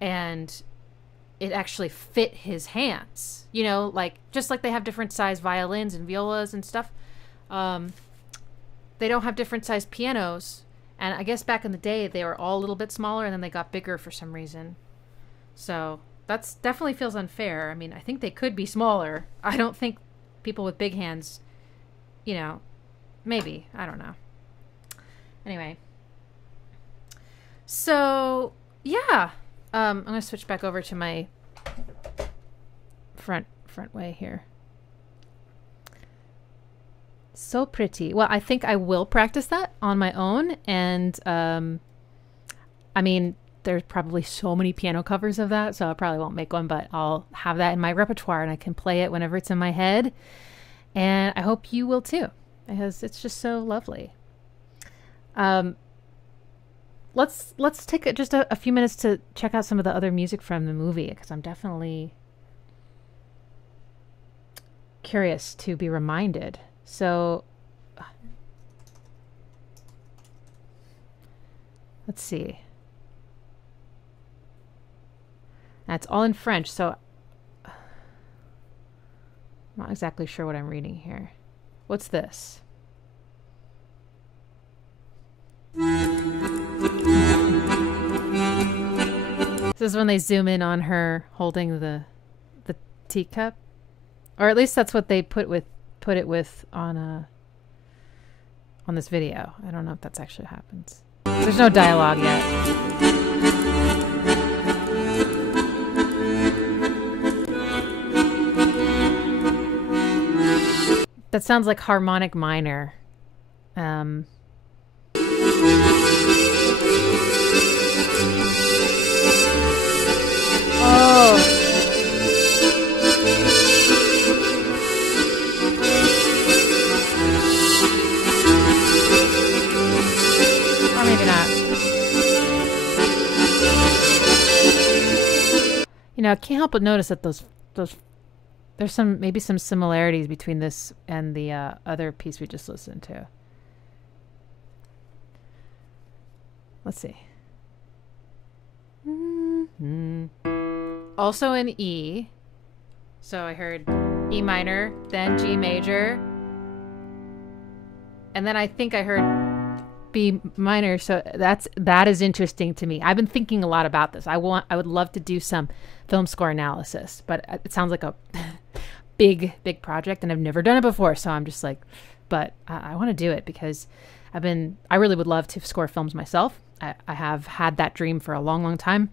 and it actually fit his hands, like just like they have different size violins and violas and stuff. They don't have different size pianos. And I guess back in the day, they were all a little bit smaller and then they got bigger for some reason. So that's definitely feels unfair. I mean, I think they could be smaller. I don't think people with big hands, maybe, I don't know. Anyway. So yeah. I'm going to switch back over to my front way here. So pretty. Well, I think I will practice that on my own. And, I mean, there's probably so many piano covers of that, so I probably won't make one, but I'll have that in my repertoire and I can play it whenever it's in my head. And I hope you will too, because it's just so lovely. Let's take just a few minutes to check out some of the other music from the movie, because I'm definitely curious to be reminded. So let's see. That's all in French, so I'm not exactly sure what I'm reading here. What's this? This is when they zoom in on her holding the teacup, or at least that's what they put it with on this video. I don't know if that's actually happens. There's no dialogue yet. That sounds like harmonic minor. Oh. Or maybe not. I can't help but notice that those there's maybe some similarities between this and the other piece we just listened to. Let's see. Mm-hmm. Also in E. So I heard E minor, then G major. And then I think I heard B minor. So that is interesting to me. I've been thinking a lot about this. I would love to do some film score analysis, but it sounds like a big project, and I've never done it before. So I'm just like, but I want to do it because I really would love to score films myself. I have had that dream for a long, long time.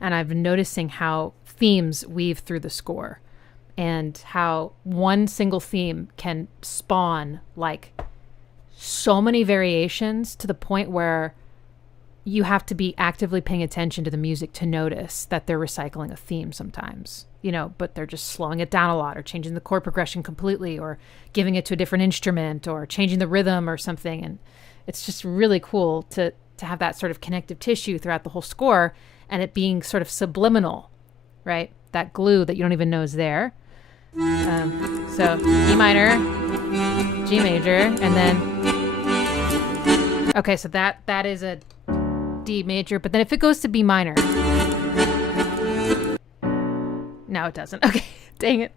And I've been noticing how themes weave through the score and how one single theme can spawn like so many variations to the point where you have to be actively paying attention to the music to notice that they're recycling a theme sometimes. you know, but they're just slowing it down a lot or changing the chord progression completely or giving it to a different instrument or changing the rhythm or something. And it's just really cool to have that sort of connective tissue throughout the whole score and it being sort of subliminal, right? That glue that you don't even know is there. So E minor, G major, and then, okay, so that is a D major, but then if it goes to B minor, no, it doesn't. Okay, dang it.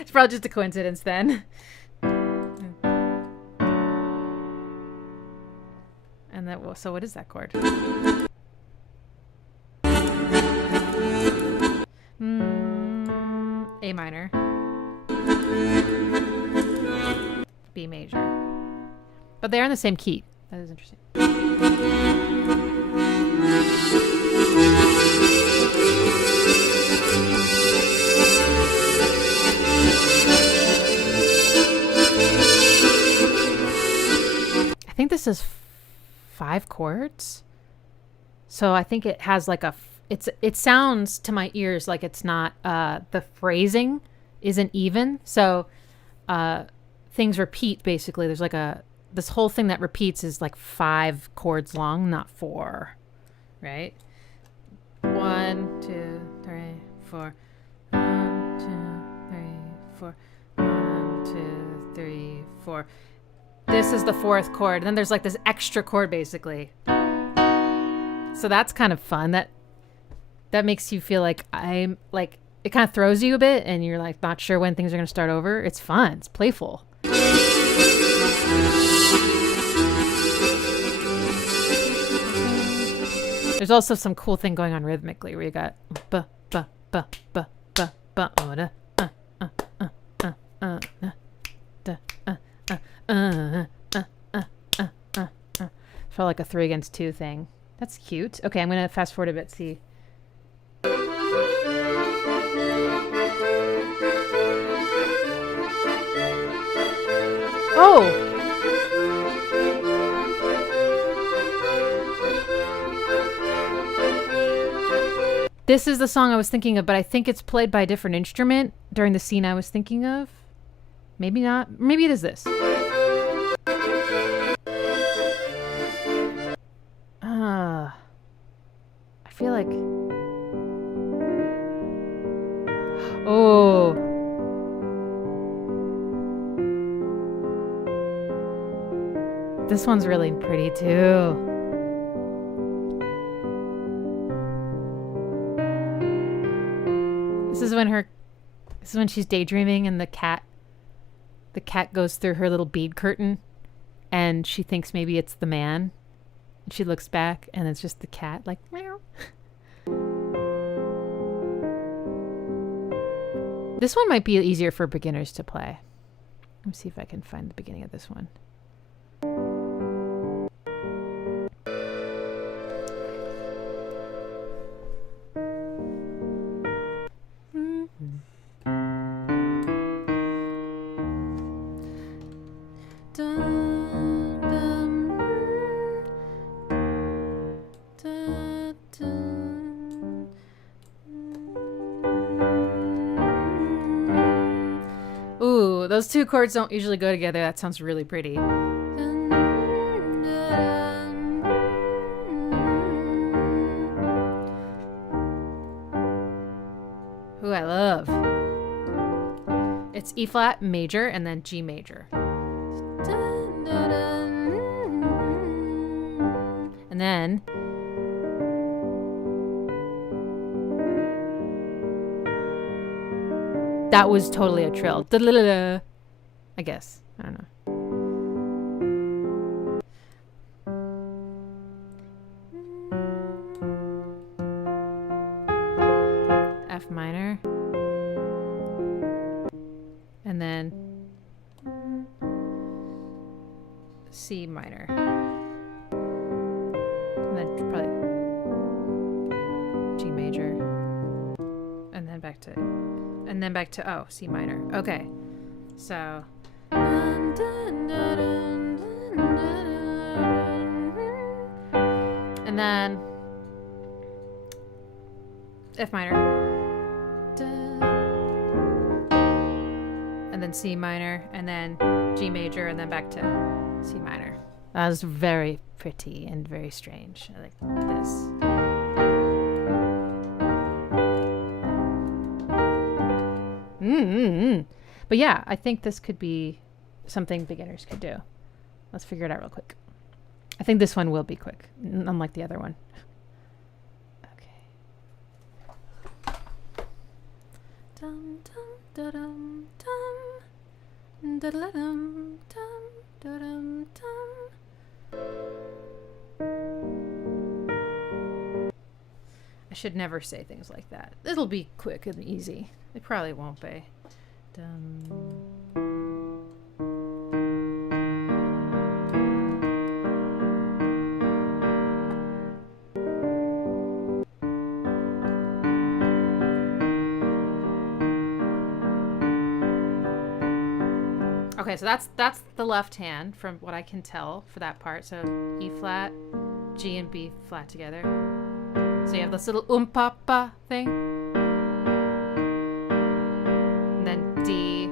It's probably just a coincidence then. And that, well, so what is that chord? A minor, B major, but they're in the same key. That is interesting. I think this is 5 chords, so I think it has like it sounds to my ears like it's not, the phrasing isn't even. So things repeat basically. There's like this whole thing that repeats is like 5 chords long, not 4, right? 1, 2, 3, 4. 1, 2, 3, 4. 1, 2, 3, 4. This is the 4th chord. And then there's like this extra chord basically. So that's kind of fun. That makes you feel like I'm like, it kind of throws you a bit and you're like not sure when things are going to start over. It's fun. It's playful. There's also some cool thing going on rhythmically where you got ba ba ba ba ba ba da felt like a 3 against 2 thing. That's cute. Okay, I'm gonna fast forward a bit. See. Oh. This is the song I was thinking of, but I think it's played by a different instrument during the scene I was thinking of. Maybe not. Maybe it is this. I feel like... Oh. This one's really pretty too. This is when she's daydreaming and the cat goes through her little bead curtain and she thinks maybe it's the man. And she looks back and it's just the cat like meow. This one might be easier for beginners to play. Let me see if I can find the beginning of this one. Those 2 chords don't usually go together. That sounds really pretty. Who I love. It's E flat major and then G major. And then that was totally a trill. I guess. I don't know. F minor. And then C minor. And then probably G major. And then back to oh, C minor. Okay. So and then F minor. And then C minor, and then G major, and then back to C minor. That was very pretty and very strange. I like this. But yeah, I think this could be something beginners could do. Let's figure it out real quick. I think this one will be quick, unlike the other one. Okay. Dum dum da dum dum da da dum dum da dum dum. I should never say things like that. It'll be quick and easy. It probably won't be. Okay, so that's the left hand from what I can tell for that part. So E flat, G and B flat together. So you have this little pa thing. And then D,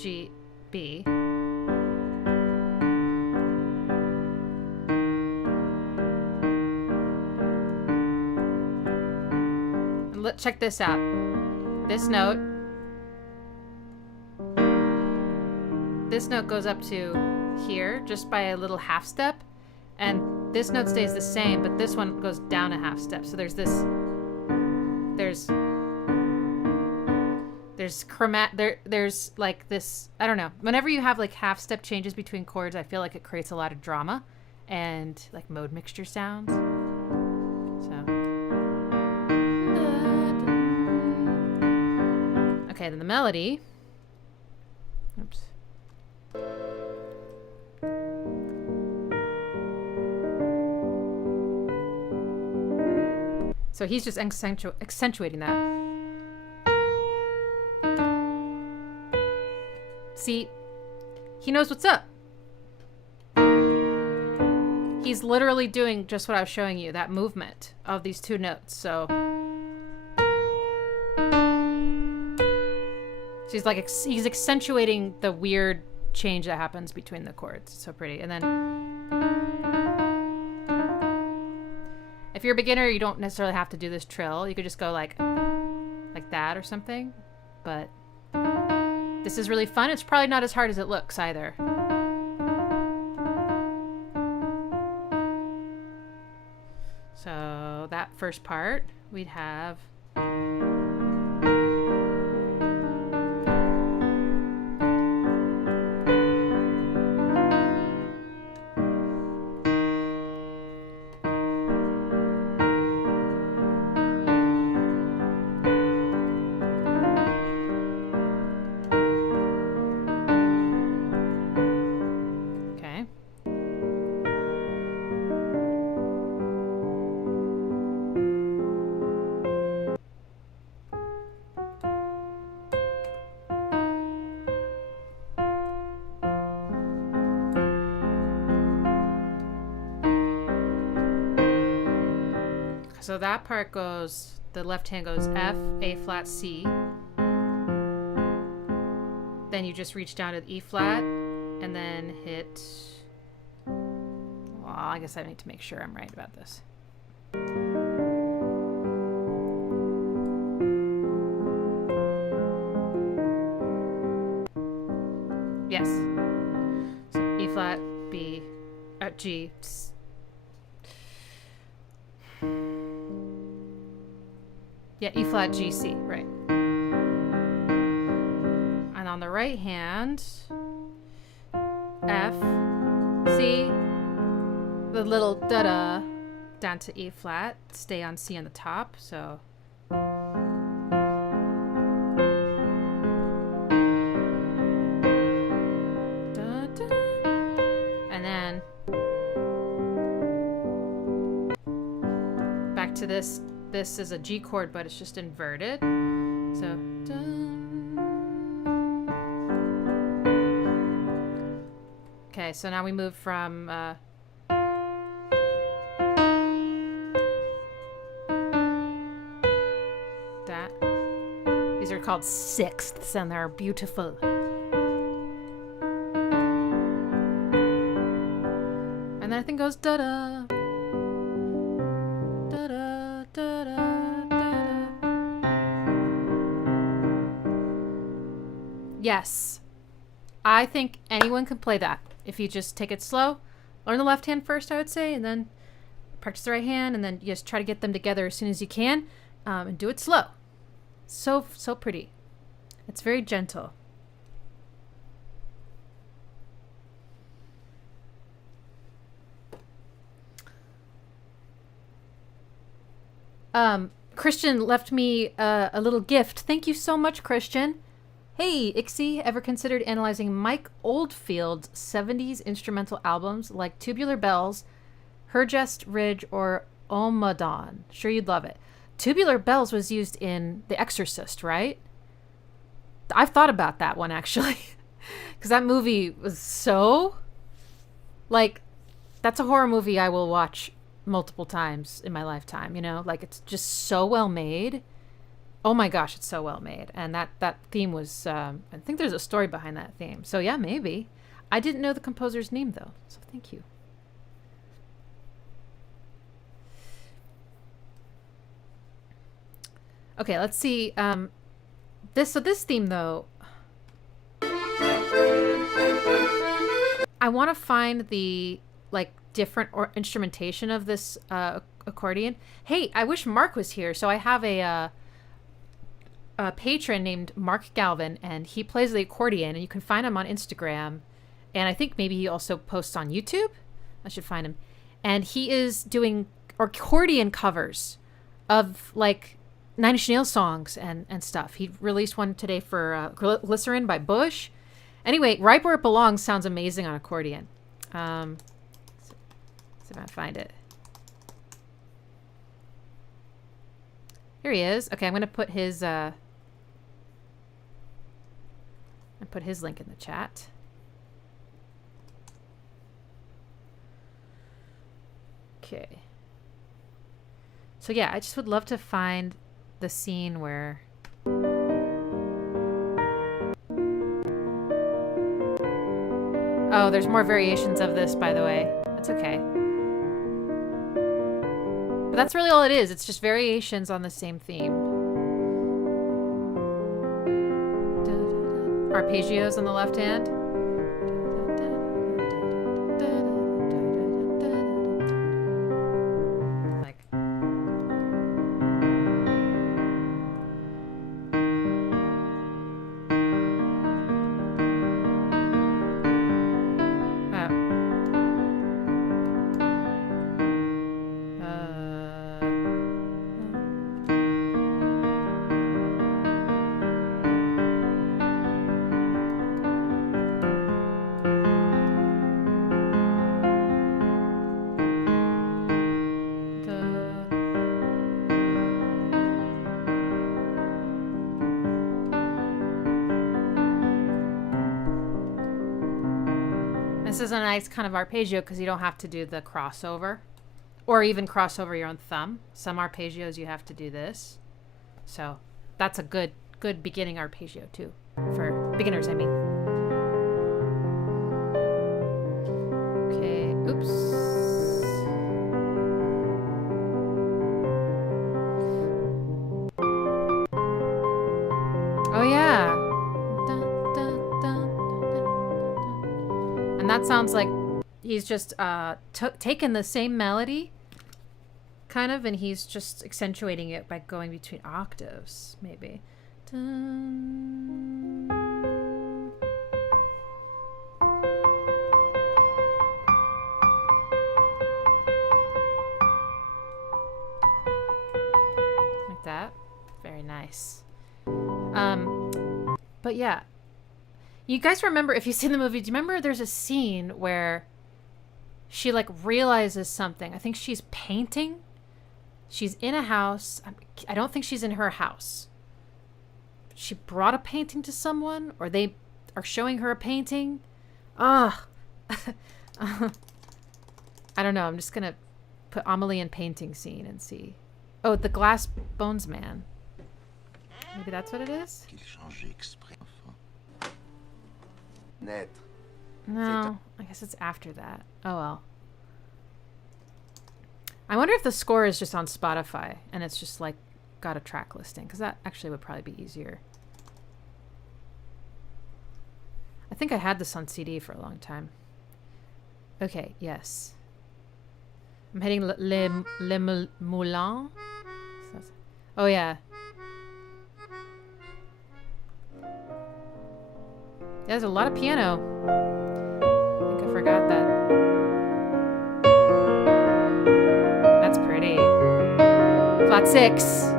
G, B. And check this out. This note goes up to here just by a little half step, and this note stays the same, but this one goes down a half step. So there's like this, I don't know. Whenever you have like half step changes between chords, I feel like it creates a lot of drama and like mode mixture sounds. So okay, then the melody. Oops. So he's just accentuating that. See, he knows what's up. He's literally doing just what I was showing you, that movement of these two notes. So he's like, he's accentuating the weird change that happens between the chords. It's so pretty. And then if you're a beginner, you don't necessarily have to do this trill. You could just go like that or something. But this is really fun. It's probably not as hard as it looks either. So that first part, we'd have so that part goes, the left hand goes F, A flat, C. Then you just reach down to the E flat and then hit, well, I guess I need to make sure I'm right about this. Yes. So E flat, B, G. Yeah, E flat, G, C, right. And on the right hand, F, C, the little da-da down to E flat, stay on C on the top, so. Da-da. And then back to this. This is a G chord, but it's just inverted. So, okay, so now we move from that called sixths, and they're beautiful. And then I think it goes da-da. Da-da, da-da, da-da. Yes. I think anyone can play that if you just take it slow. Learn the left hand first, I would say, and then practice the right hand, and then just try to get them together as soon as you can, and do it slow. So pretty. It's very gentle. Christian left me a little gift. Thank you so much, Christian. Hey, Ixie, ever considered analyzing Mike Oldfield's 70s instrumental albums like Tubular Bells, Hergest Ridge, or Omadon? Sure you'd love it. Tubular Bells was used in The Exorcist, right? I've thought about that one, actually. Because that movie was so... Like, that's a horror movie I will watch multiple times in my lifetime, you know? Like, it's just so well made. Oh my gosh, it's so well made. And that theme was... I think there's a story behind that theme. So yeah, maybe. I didn't know the composer's name, though. So thank you. Okay, let's see. This theme, though... I want to find the, like, different instrumentation of this accordion. Hey, I wish Mark was here. So I have a patron named Mark Galvin, and he plays the accordion, and you can find him on Instagram. And I think maybe he also posts on YouTube. I should find him. And he is doing accordion covers of, like, Nine Inch Nails songs and stuff. He released one today for Glycerin by Bush. Anyway, Right Where It Belongs sounds amazing on accordion. Let's see if I can find it. Here he is. Okay, I'm going to put his link in the chat. Okay. So yeah, I just would love to find the scene where... Oh, there's more variations of this, by the way. That's okay. But that's really all it is. It's just variations on the same theme. Arpeggios on the left hand. Like... This is a nice kind of arpeggio because you don't have to do the crossover or even cross over your own thumb. Some arpeggios you have to do this. So that's a good beginning arpeggio too. For beginners, I mean. Okay, oops. Oh yeah. And that sounds like he's just taken the same melody, kind of, and he's just accentuating it by going between octaves, maybe. Dun. Like that. Very nice. But yeah. You guys remember, if you've seen the movie, do you remember there's a scene where she, like, realizes something? I think she's painting. She's in a house. I don't think she's in her house. She brought a painting to someone, or they are showing her a painting. I don't know. I'm just going to put Amélie in painting scene and see. Oh, the Glass Bones Man. Maybe that's what it is? Qu'il change exprès, enfin. Naître. No, I guess it's after that. Oh well. I wonder if the score is just on Spotify and it's just like got a track listing, because that actually would probably be easier. I think I had this on CD for a long time. Okay, yes. I'm hitting Le Moulin. Oh yeah. There's a lot of piano. I think I forgot that. That's pretty. Flat 6.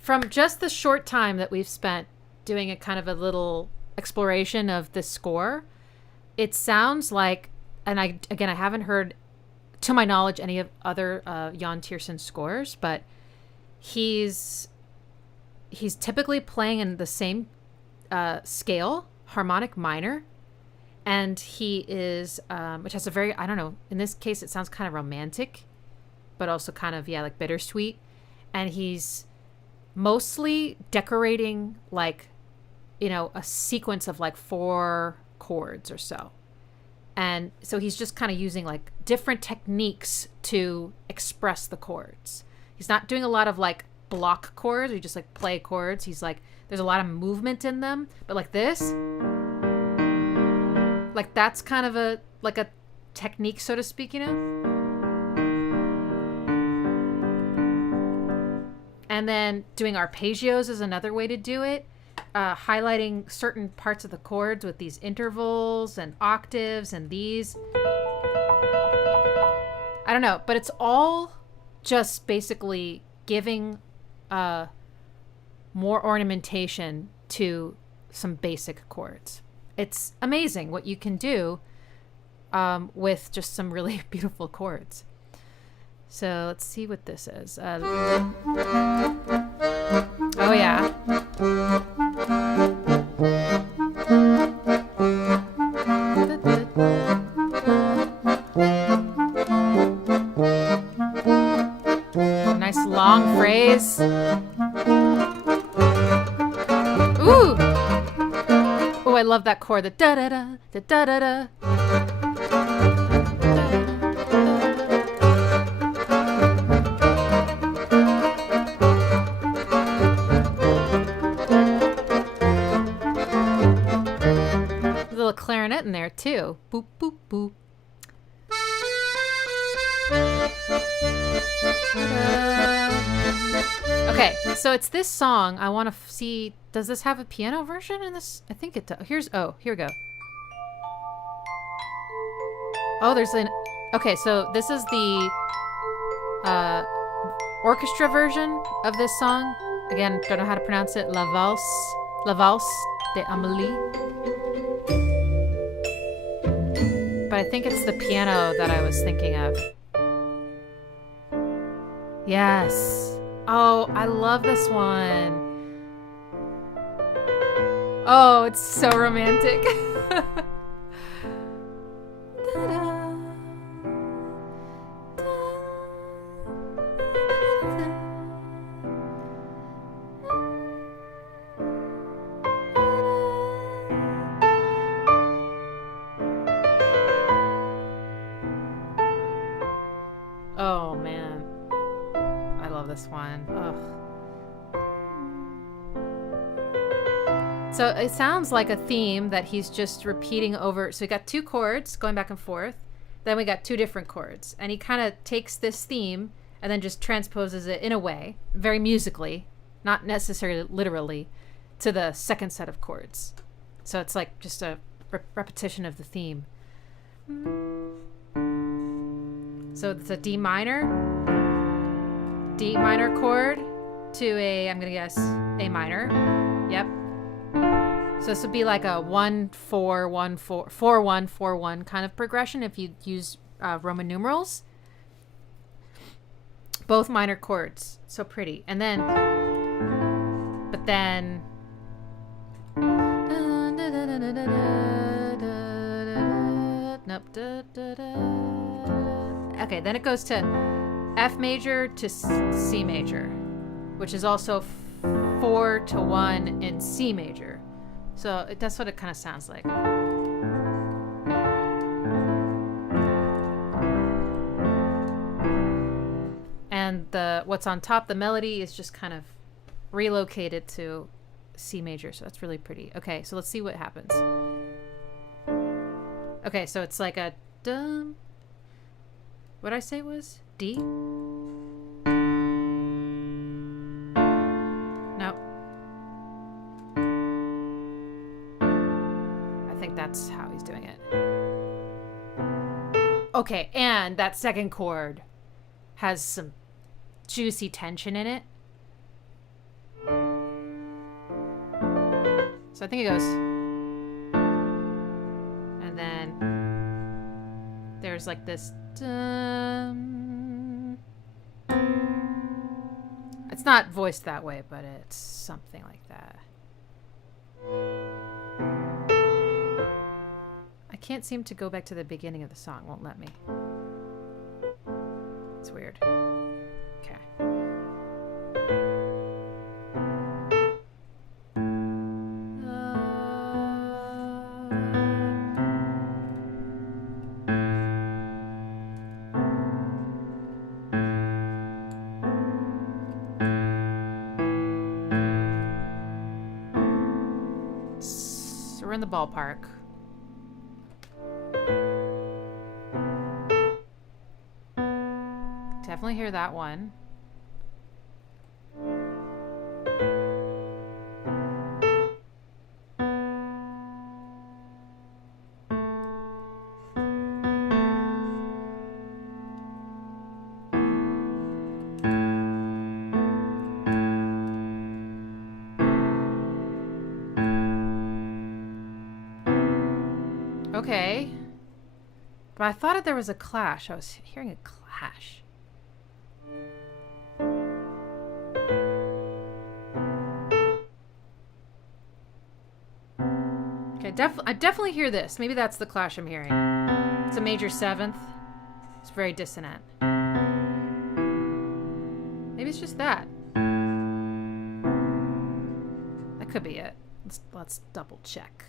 From just the short time that we've spent doing a kind of a little exploration of this score, it sounds like, and I haven't heard, to my knowledge, any of other Jan Tiersen scores, but he's typically playing in the same scale, harmonic minor, and he is, which has a very, I don't know, in this case it sounds kind of romantic, but also kind of, yeah, like bittersweet, and he's mostly decorating like, you know, a sequence of like 4 chords or so. And so he's just kind of using like different techniques to express the chords. He's not doing a lot of like block chords or just like play chords. He's like, there's a lot of movement in them, but like this, like that's kind of a, like a technique, so to speak, you know? And then doing arpeggios is another way to do it. Highlighting certain parts of the chords with these intervals and octaves and these. I don't know, but it's all just basically giving more ornamentation to some basic chords. It's amazing what you can do with just some really beautiful chords. So let's see what this is. Oh yeah. Nice long phrase. Ooh. Oh, I love that chord. The da da da da da da da. Little clarinet in there too. Boop boop boop. Okay, so it's this song. I want to see. Does this have a piano version in this? I think it does. Here we go. Oh, there's an. Okay, so this is the orchestra version of this song. Again, don't know how to pronounce it. La Valse de Amélie. But I think it's the piano that I was thinking of. Yes. Oh, I love this one. Oh, it's so romantic. Oh man, I love this one. Ugh. So it sounds like a theme that he's just repeating over. So we got 2 chords going back and forth. Then we got 2 different chords. And he kind of takes this theme and then just transposes it in a way, very musically, not necessarily literally, to the second set of chords. So it's like just a repetition of the theme. So it's a D minor chord to a, I'm going to guess, A minor. Yep. So this would be like a 1-4-1-4-4-1-4-1 kind of progression if you use Roman numerals. Both minor chords. So pretty. And then, but then, nope. okay, then it goes to F major to C major, which is also 4 to 1 in C major. So that's what it kind of sounds like. And what's on top, the melody, is just kind of relocated to C major. So that's really pretty. Okay, so let's see what happens. Okay, so it's like a dum. What'd I say it was? D? Nope. I think that's how he's doing it. Okay, and that second chord has some juicy tension in it. So I think it goes. And then there's like this. It's not voiced that way, but it's something like that. I can't seem to go back to the beginning of the song. Won't let me. It's weird. Okay. So we're in the ballpark. Definitely hear that one. Okay. But I thought there was a clash. I was hearing a clash. Okay, I definitely hear this. Maybe that's the clash I'm hearing. It's a major 7th. It's very dissonant. Maybe it's just that. That could be it. Let's double check.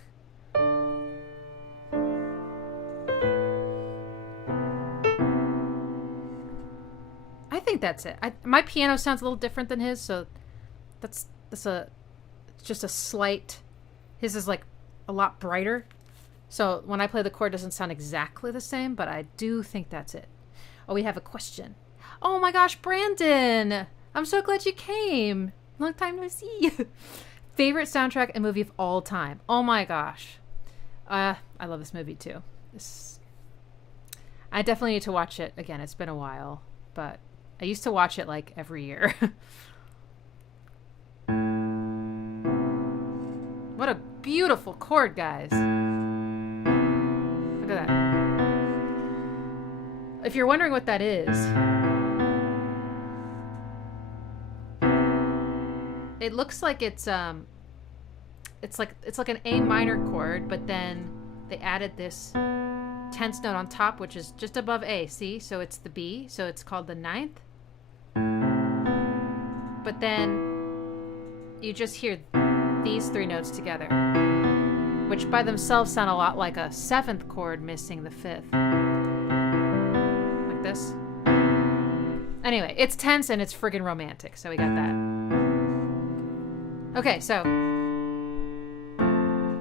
I think that's it. My piano sounds a little different than his, so that's just a slight. His is like a lot brighter, so when I play the chord, it doesn't sound exactly the same, but I do think that's it. Oh, we have a question. Oh my gosh, Brandon! I'm so glad you came. Long time no see. Favorite soundtrack and movie of all time. Oh my gosh. I love this movie too. I definitely need to watch it again. It's been a while, but I used to watch it like every year. What a beautiful chord, guys. Look at that. If you're wondering what that is, it looks like it's like an A minor chord, but then they added this tense note on top, which is just above A. See? So it's the B, so it's called the 9th. But then you just hear these 3 notes together, which by themselves sound a lot like a 7th chord missing the 5th. Like this. Anyway, it's tense and it's friggin' romantic, so we got that. Okay, so.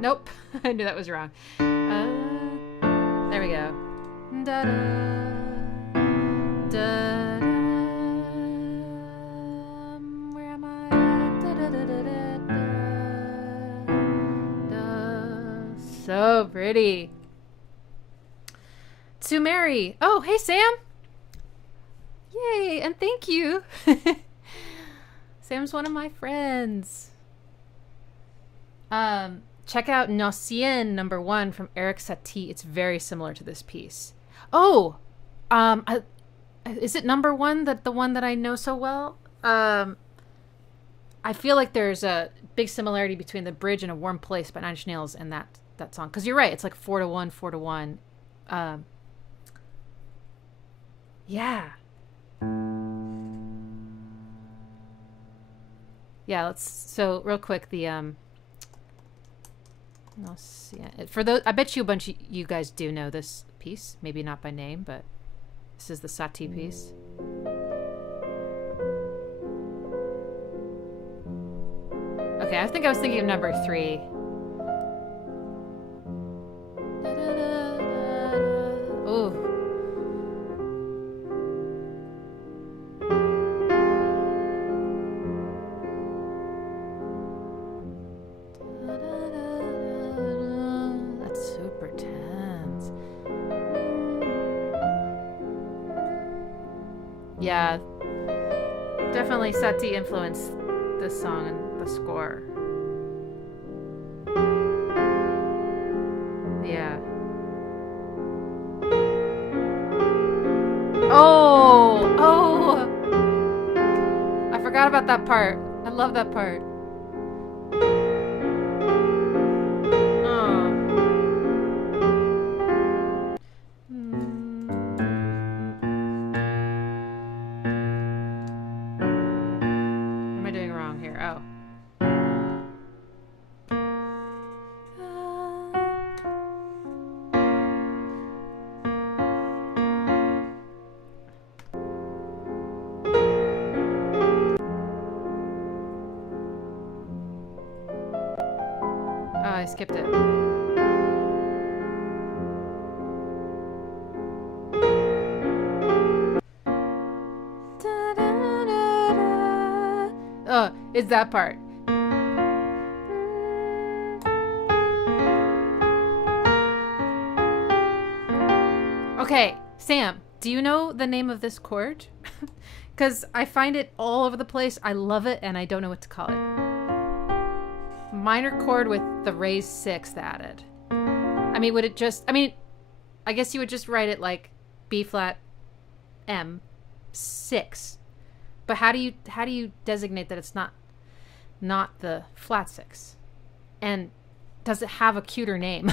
Nope. I knew that was wrong. There we go. Da da da. Where am I? Da da da da da da. So pretty. To Mary. Oh, hey Sam. Yay, and thank you. Sam's one of my friends. Check out Nocien number 1 from Eric Satie. It's very similar to this piece. Oh, is it number 1, the one that I know so well? I feel like there's a big similarity between The Bridge and A Warm Place by Nine Inch Nails and that song. Because you're right, it's like 4 to 1, 4 to 1. Yeah. Yeah, so real quick, let's see. For those, I bet you a bunch of you guys do know this piece. Maybe not by name, but this is the Satie piece. Okay, I think I was thinking of number 3. Ooh. That's super tense. Yeah, definitely Satie influenced this song and the score. Yeah. Oh! I forgot about that part. I love that part. What am I doing wrong here? Oh. Oh, I skipped it. Oh, it's that part. Okay, Sam, do you know the name of this chord? Because I find it all over the place. I love it, and I don't know what to call it. Minor chord with the raised 6th added. I mean, would it just... I mean, I guess you would just write it like B flat M 6. But how do you designate that it's not the flat 6? And does it have a cuter name?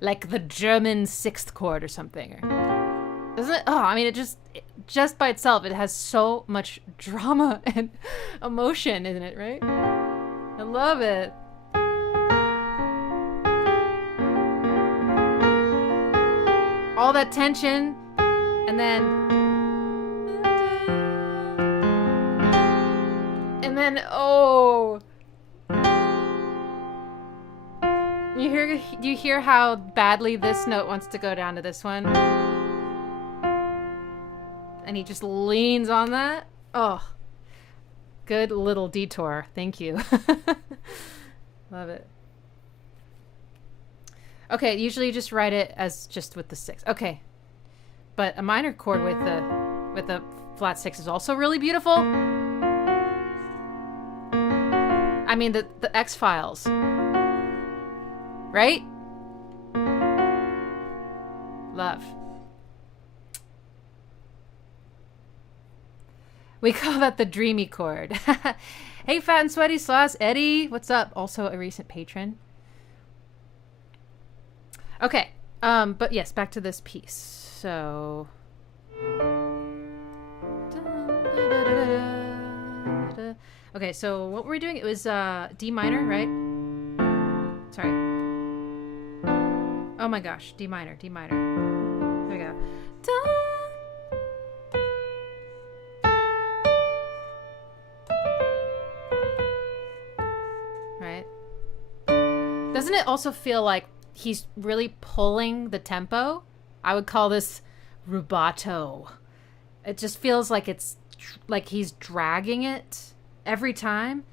Like the German 6th chord or something? Or, doesn't it? Oh, I mean, it just by itself, it has so much drama and emotion in it, right? I love it. All that tension, and then oh, do you hear how badly this note wants to go down to this one? And he just leans on that. Oh, good little detour. Thank you. Love it. Okay, usually you just write it as just with the 6. Okay. But a minor chord with the flat 6 is also really beautiful. I mean, the X-Files. Right? Love. We call that the dreamy chord. Hey, Fat and Sweaty Sauce, Eddie. What's up? Also a recent patron. Okay. But yes, back to this piece. So... Okay, so what were we doing? It was D minor, right? Sorry. Oh my gosh, D minor. Here we go. Right? Doesn't it also feel like he's really pulling the tempo? I would call this rubato. It just feels like it's like he's dragging it every time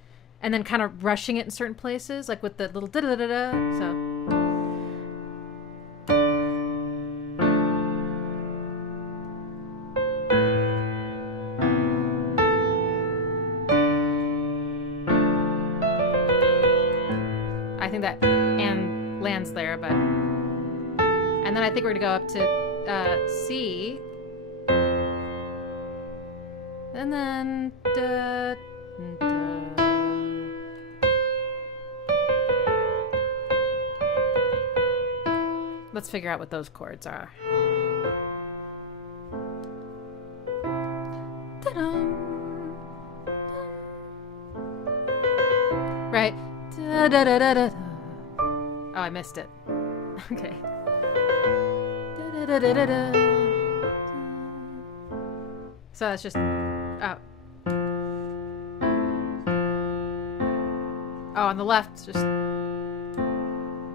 and then kind of rushing it in certain places, like with the little da-da-da-da. So I think that and lands there, but and then I think we're gonna go up to C, and then da, da. Let's figure out what those chords are. Right. Da, da, da, da, da. Oh, I missed it. Okay. Da, da, da, da, da, da. So that's just... Oh. Oh, on the left, just...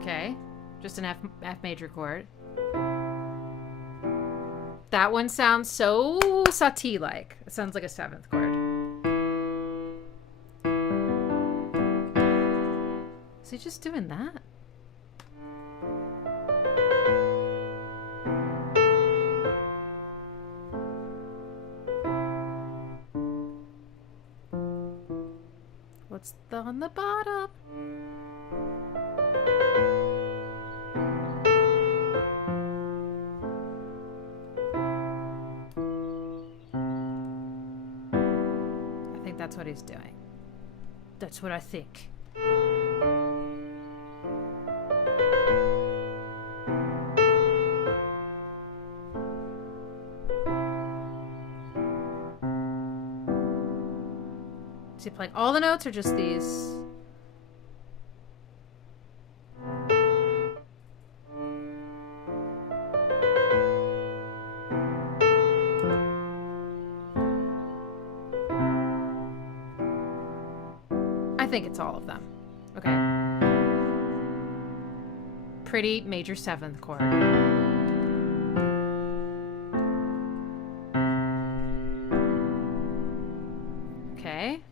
Okay. Just an F major chord. That one sounds so Satie-like. It sounds like a 7th chord. Is he just doing that? What's on the bottom? I think that's what he's doing. That's what I think. Is he playing all the notes or just these? I think it's all of them. Okay. Pretty major 7th chord. Okay.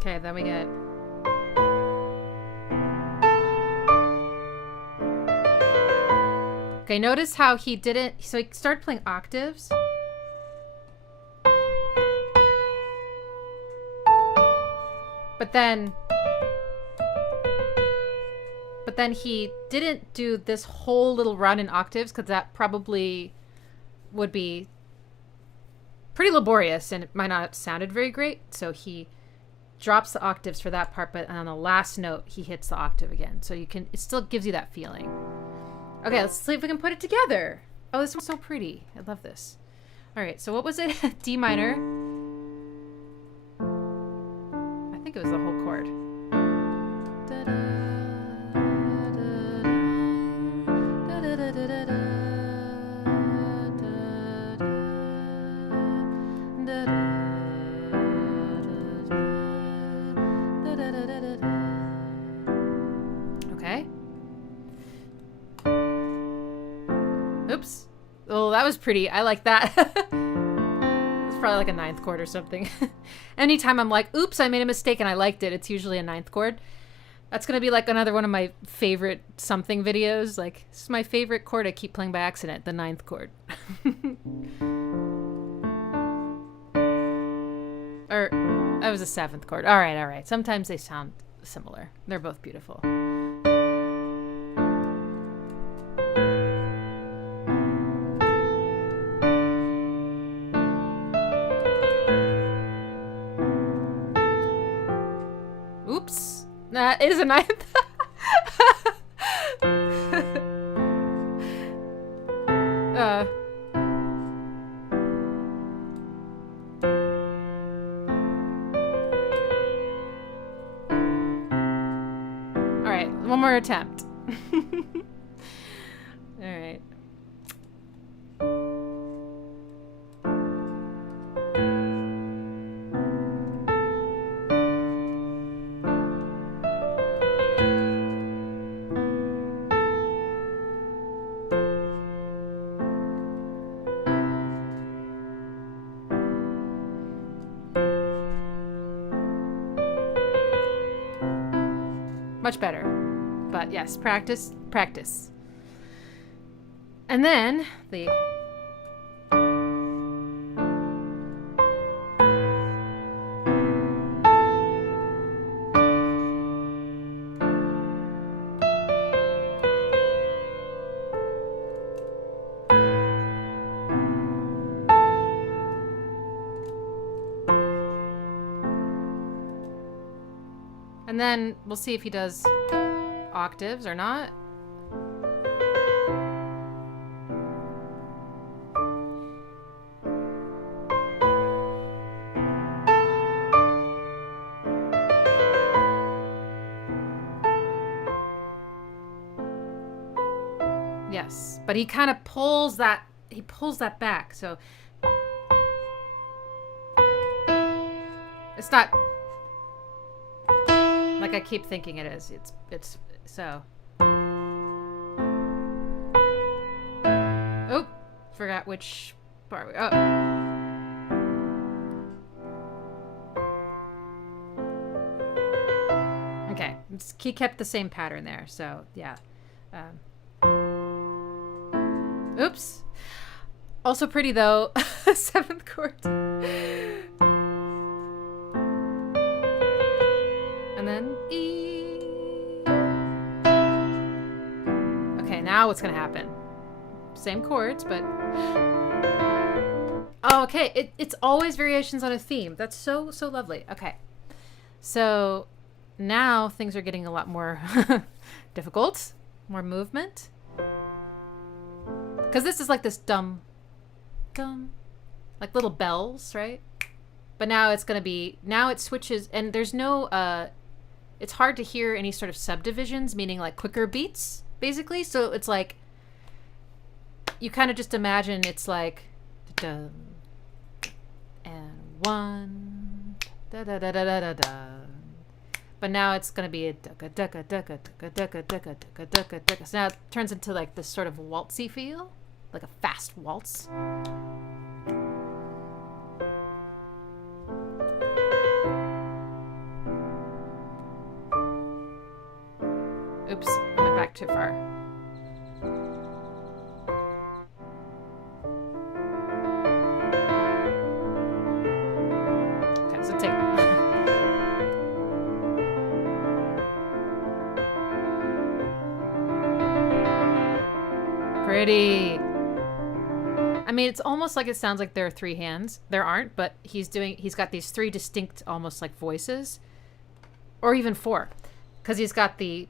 Okay, then we get... Okay, notice how he didn't... So he started playing octaves. But then he didn't do this whole little run in octaves because that probably would be pretty laborious and it might not have sounded very great. So he drops the octaves for that part, but on the last note he hits the octave again. So you can, it still gives you that feeling. Okay, let's see if we can put it together. Oh, this one's so pretty. I love this. All right, so what was it? D minor. I think it was the whole chord. Okay. Oops. Oh, that was pretty. I like that. It's probably like a 9th chord or something. Anytime I'm like, oops, I made a mistake and I liked it, it's usually a 9th chord. That's going to be like another one of my favorite something videos. Like, this is my favorite chord I keep playing by accident, the 9th chord. Or, that was a 7th chord. All right, all right. Sometimes they sound similar. They're both beautiful. Oops. That is a 9th. All right, one more attempt. All right. Much better. But yes, practice, practice. And then the... And then we'll see if he does octaves or not. Yes, but he kind of pulls that back, so it's not like I keep thinking it is. It's so. Oh, forgot which part. Oh. Okay, he kept the same pattern there, so yeah. Oops. Also pretty though. 7th chord. And then E. Okay, now what's gonna happen? Same chords, but oh, okay. It's always variations on a theme. That's so lovely. Okay, so now things are getting a lot more difficult. More movement. Because this is like this dum, like little bells, right? But now it's going to be, now it switches, and there's no, it's hard to hear any sort of subdivisions, meaning like quicker beats, basically. So it's like, you kind of just imagine it's like, dum, and 1, da da da da da da da. But now it's going to be a ducka ducka ducka ducka ducka ducka ducka ducka ducka. So now it turns into like this sort of waltzy feel, like a fast waltz. Oops, I went back too far. Okay, so take. Pretty. I mean, it's almost like it sounds like there are 3 hands. There aren't, but he's got these 3 distinct, almost like voices, or even 4, because he's got the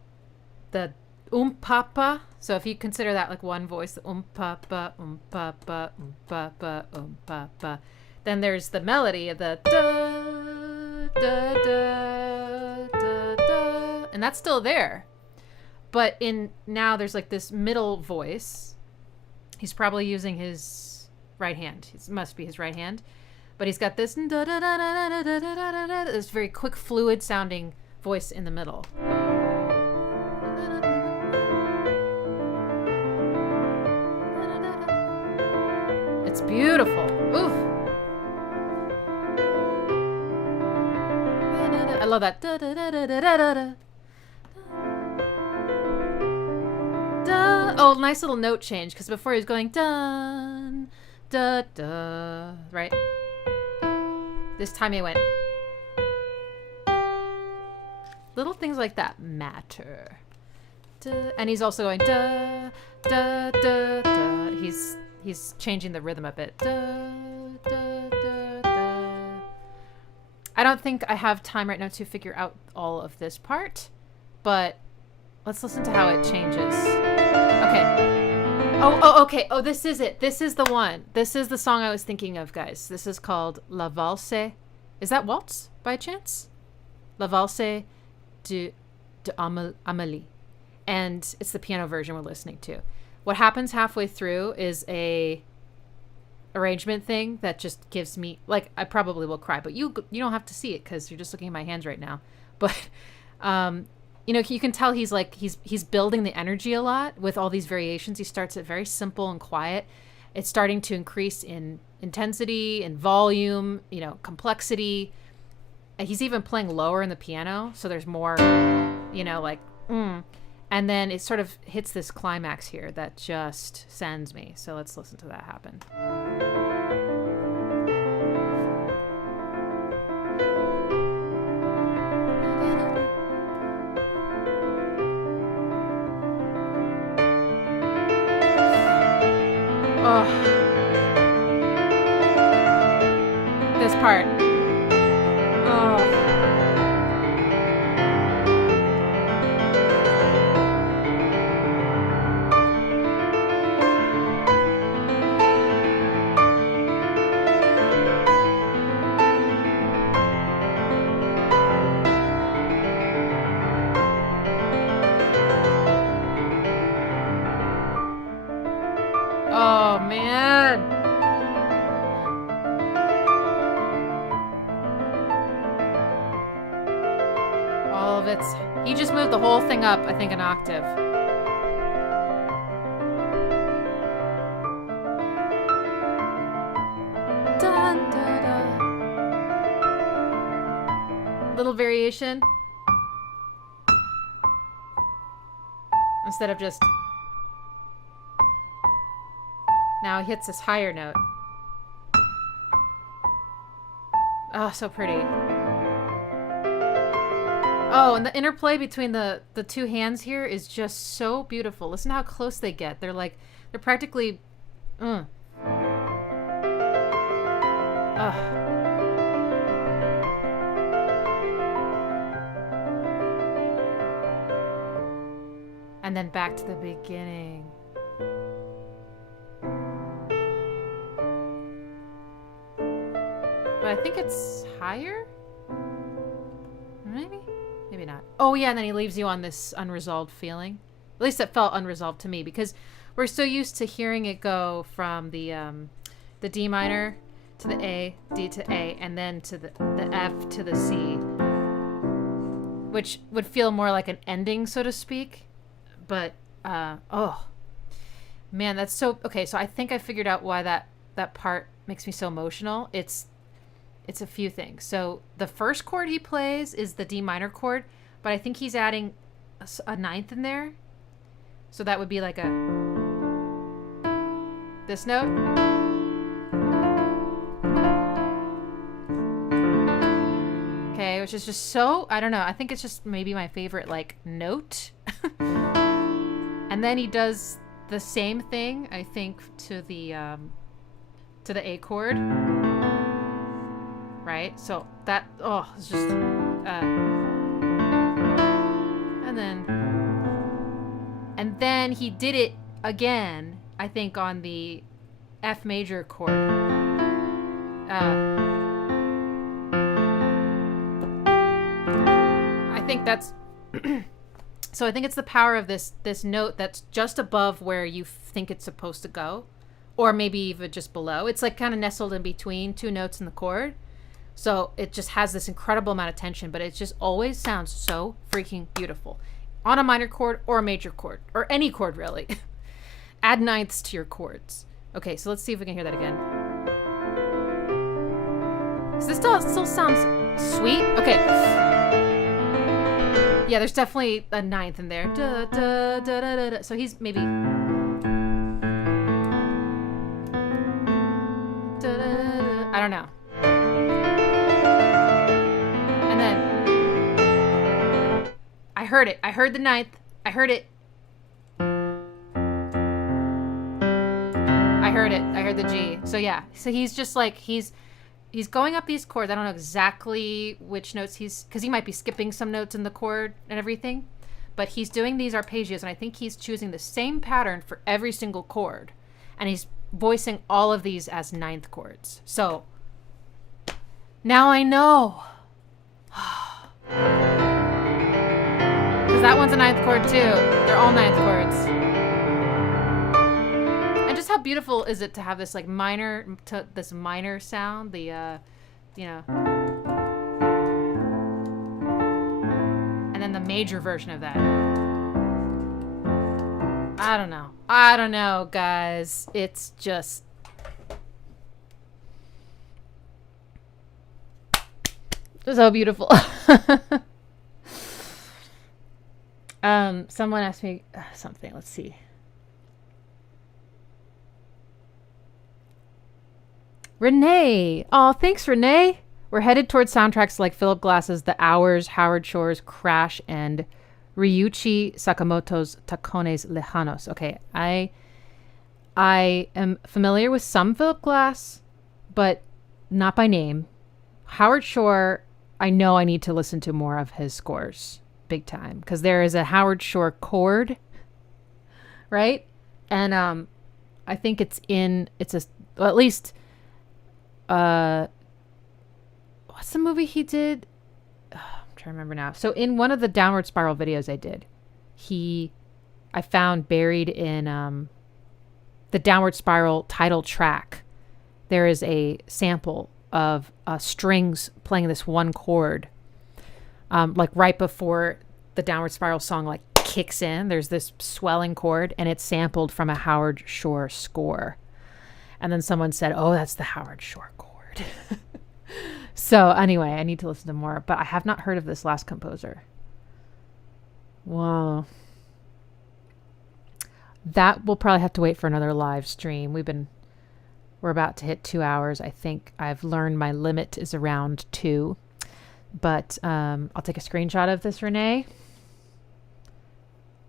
papa. So if you consider that like one voice, the papa, papa, papa, papa. Then there's the melody of the da da da da da, and that's still there. But now there's like this middle voice. He's probably using his right hand. It must be his right hand. But he's got this this very quick, fluid sounding voice in the middle. It's beautiful. Oof. I love that. Oh, nice little note change, because before he was going dun, da, da, right? This time he went. Little things like that matter. Da, and he's also going da, da, da, da. He's changing the rhythm a bit. Da, da, da, da. I don't think I have time right now to figure out all of this part, but let's listen to how it changes. Okay. Oh, okay. Oh, this is it. This is the one. This is the song I was thinking of, guys. This is called La Valse. Is that waltz by chance? La Valse de Amélie. And it's the piano version we're listening to. What happens halfway through is a arrangement thing that just gives me, like, I probably will cry, but you don't have to see it because you're just looking at my hands right now. But you know, you can tell he's building the energy a lot with all these variations. He starts it very simple and quiet. It's starting to increase in intensity and volume, you know, complexity. He's even playing lower in the piano, so there's more, you know, like, and then it sort of hits this climax here that just sends me. So let's listen to that happen. Oh. This part. Oh. Velvets. He just moved the whole thing up, I think, an octave. Dun, da, da. Little variation. Instead of just... Now he hits this higher note. Oh, so pretty. Oh, and the interplay between the two hands here is just so beautiful. Listen to how close they get. They're practically... Ugh. And then back to the beginning. But I think it's higher? Maybe? Maybe not. Oh yeah, and then he leaves you on this unresolved feeling. At least it felt unresolved to me, because we're so used to hearing it go from the D minor to the A, D to A, and then to the F to the C, which would feel more like an ending, so to speak. But oh man, that's so okay. So I think I figured out why that part makes me so emotional. It's a few things. So the first chord he plays is the D minor chord, but I think he's adding a ninth in there. So that would be like this note. Okay, which is just so, I don't know. I think it's just maybe my favorite like note. And then he does the same thing, I think, to the A chord. Right? So that, oh, it's just, and then he did it again, I think, on the F major chord. I think that's, so I think it's the power of this note that's just above where you think it's supposed to go, or maybe even just below. It's like kind of nestled in between two notes in the chord. So it just has this incredible amount of tension, but it just always sounds so freaking beautiful. On a minor chord or a major chord, or any chord really. Add ninths to your chords. Okay, so let's see if we can hear that again. So this still sounds sweet. Okay. Yeah, there's definitely a ninth in there. Da, da, da, da, da, da. So he's maybe... Da, da, da, I don't know. And then I heard it. I heard the ninth. I heard it. I heard it. I heard the G. So yeah. So he's just like, he's going up these chords. I don't know exactly which notes because he might be skipping some notes in the chord and everything, but he's doing these arpeggios, and I think he's choosing the same pattern for every single chord, and he's voicing all of these as ninth chords. So now I know. Because that one's a ninth chord too. They're all ninth chords. And just how beautiful is it to have this like minor sound, the you know, and then the major version of that. I don't know, guys. It's just so beautiful. Someone asked me something. Let's see. Renee. Oh, thanks, Renee. We're headed towards soundtracks like Philip Glass's The Hours, Howard Shore's Crash, and Ryuichi Sakamoto's Tacones Lejanos. Okay, I am familiar with some Philip Glass, but not by name. Howard Shore, I know I need to listen to more of his scores. Big time, because there is a Howard Shore chord, right? And I think at least what's the movie he did? I'm trying to remember now. So in one of the Downward Spiral videos I did, I found buried in the Downward Spiral title track, there is a sample of strings playing this one chord. like right before the Downward Spiral song like kicks in, there's this swelling chord, and it's sampled from a Howard Shore score. And then someone said, oh, that's the Howard Shore chord. So anyway, I need to listen to more, but I have not heard of this last composer. Wow. That will probably have to wait for another live stream. We're about to hit 2 hours. I think I've learned my limit is around 2. But I'll take a screenshot of this, Renee.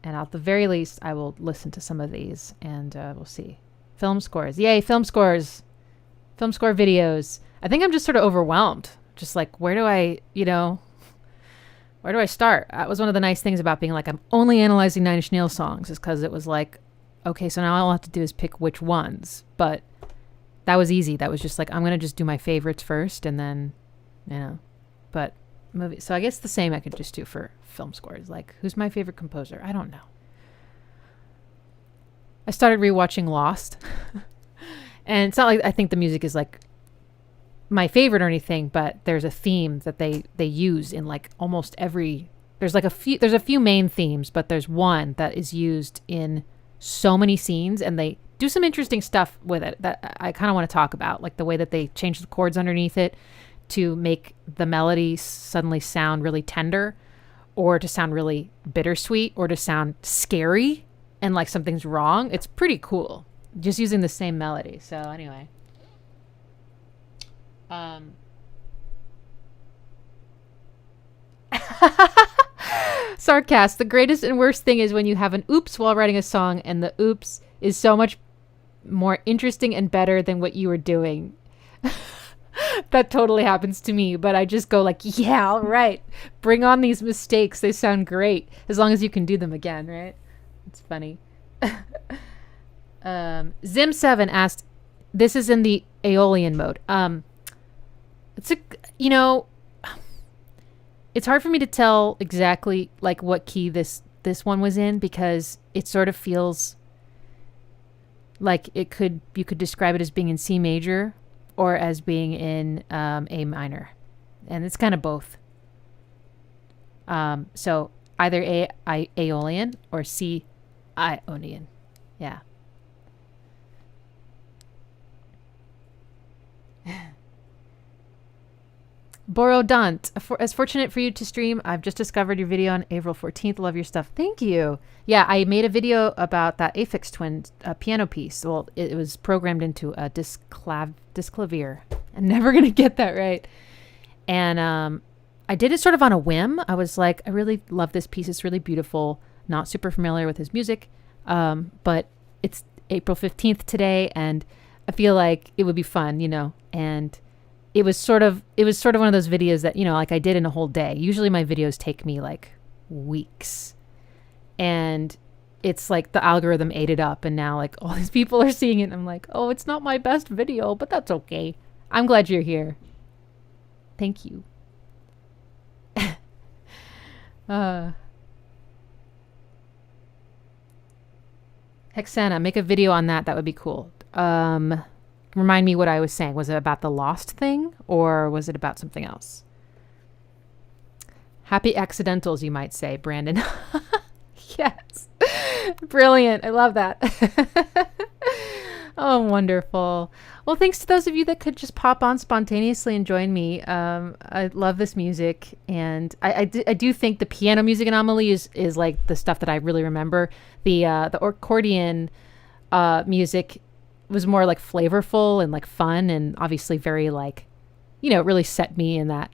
And at the very least, I will listen to some of these and we'll see. Film scores. Yay, film scores. Film score videos. I think I'm just sort of overwhelmed. Just like, where do I start? That was one of the nice things about being like, I'm only analyzing Nine Inch Nails songs, is because it was like, okay, so now all I have to do is pick which ones. But that was easy. That was just like, I'm going to just do my favorites first and then, but movie. So I guess the same I could just do for film scores. Like, who's my favorite composer? I don't know. I started rewatching Lost. And it's not like I think the music is like my favorite or anything, but there's a theme that they use in like almost every, there's a few main themes, but there's one that is used in so many scenes, and they do some interesting stuff with it that I kind of want to talk about, like the way that they change the chords underneath it to make the melody suddenly sound really tender, or to sound really bittersweet, or to sound scary and like something's wrong. It's pretty cool just using the same melody. So anyway, Sarcast, the greatest and worst thing is when you have an oops while writing a song and the oops is so much more interesting and better than what you were doing. That totally happens to me, but I just go like, yeah, all right, bring on these mistakes. They sound great as long as you can do them again, right? It's funny. Zim7 asked, this is in the Aeolian mode. It's hard for me to tell exactly like what key this one was in, because it sort of feels like you could describe it as being in C major or as being in A minor, and it's kind of both. So either Aeolian or C Ionian. Yeah. Borodant, as fortunate for you to stream, I've just discovered your video on April 14th. Love your stuff. Thank you. Yeah, I made a video about that Aphex Twin piano piece. Well, it was programmed into a disclavier. I'm never going to get that right. And I did it sort of on a whim. I was like, I really love this piece. It's really beautiful. Not super familiar with his music. But it's April 15th today, and I feel like it would be fun, and it was sort of one of those videos that, like I did in a whole day. Usually my videos take me like weeks, and it's like the algorithm ate it up, and now like all these people are seeing it, and I'm like, oh, it's not my best video, but that's okay. I'm glad you're here. Thank you. Hexana, make a video on that. That would be cool. Remind me what I was saying. Was it about the Lost thing, or was it about something else? Happy accidentals, you might say, Brandon. Yes. Brilliant. I love that. Oh, wonderful. Well, thanks to those of you that could just pop on spontaneously and join me. I love this music, and I do think the piano music in Amélie is like the stuff that I really remember. The accordion music was more like flavorful and like fun, and obviously very like, it really set me in that,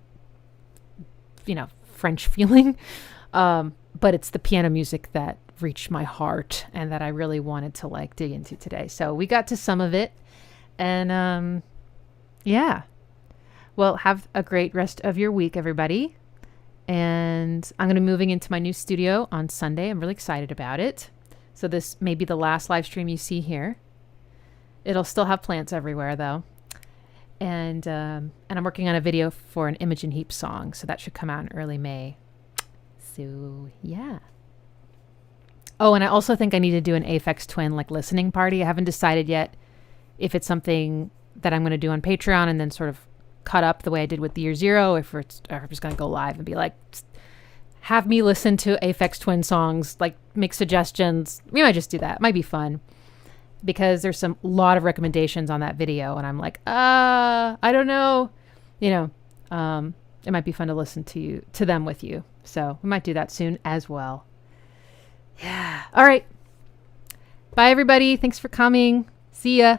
French feeling. But it's the piano music that reached my heart and that I really wanted to like dig into today. So we got to some of it, and yeah. Well, have a great rest of your week, everybody. And I'm going to be moving into my new studio on Sunday. I'm really excited about it. So this may be the last live stream you see here. It'll still have plants everywhere, though. And I'm working on a video for an Imogen Heap song, so that should come out in early May. So, yeah. Oh, and I also think I need to do an Aphex Twin, like, listening party. I haven't decided yet if it's something that I'm going to do on Patreon and then sort of cut up the way I did with the Year Zero, if I'm just going to go live and be like, have me listen to Aphex Twin songs, like make suggestions. We might just do that. It might be fun because there's a lot of recommendations on that video, and I'm like, I don't know, it might be fun to listen to them with you. So we might do that soon as well. Yeah. All right. Bye, everybody. Thanks for coming. See ya.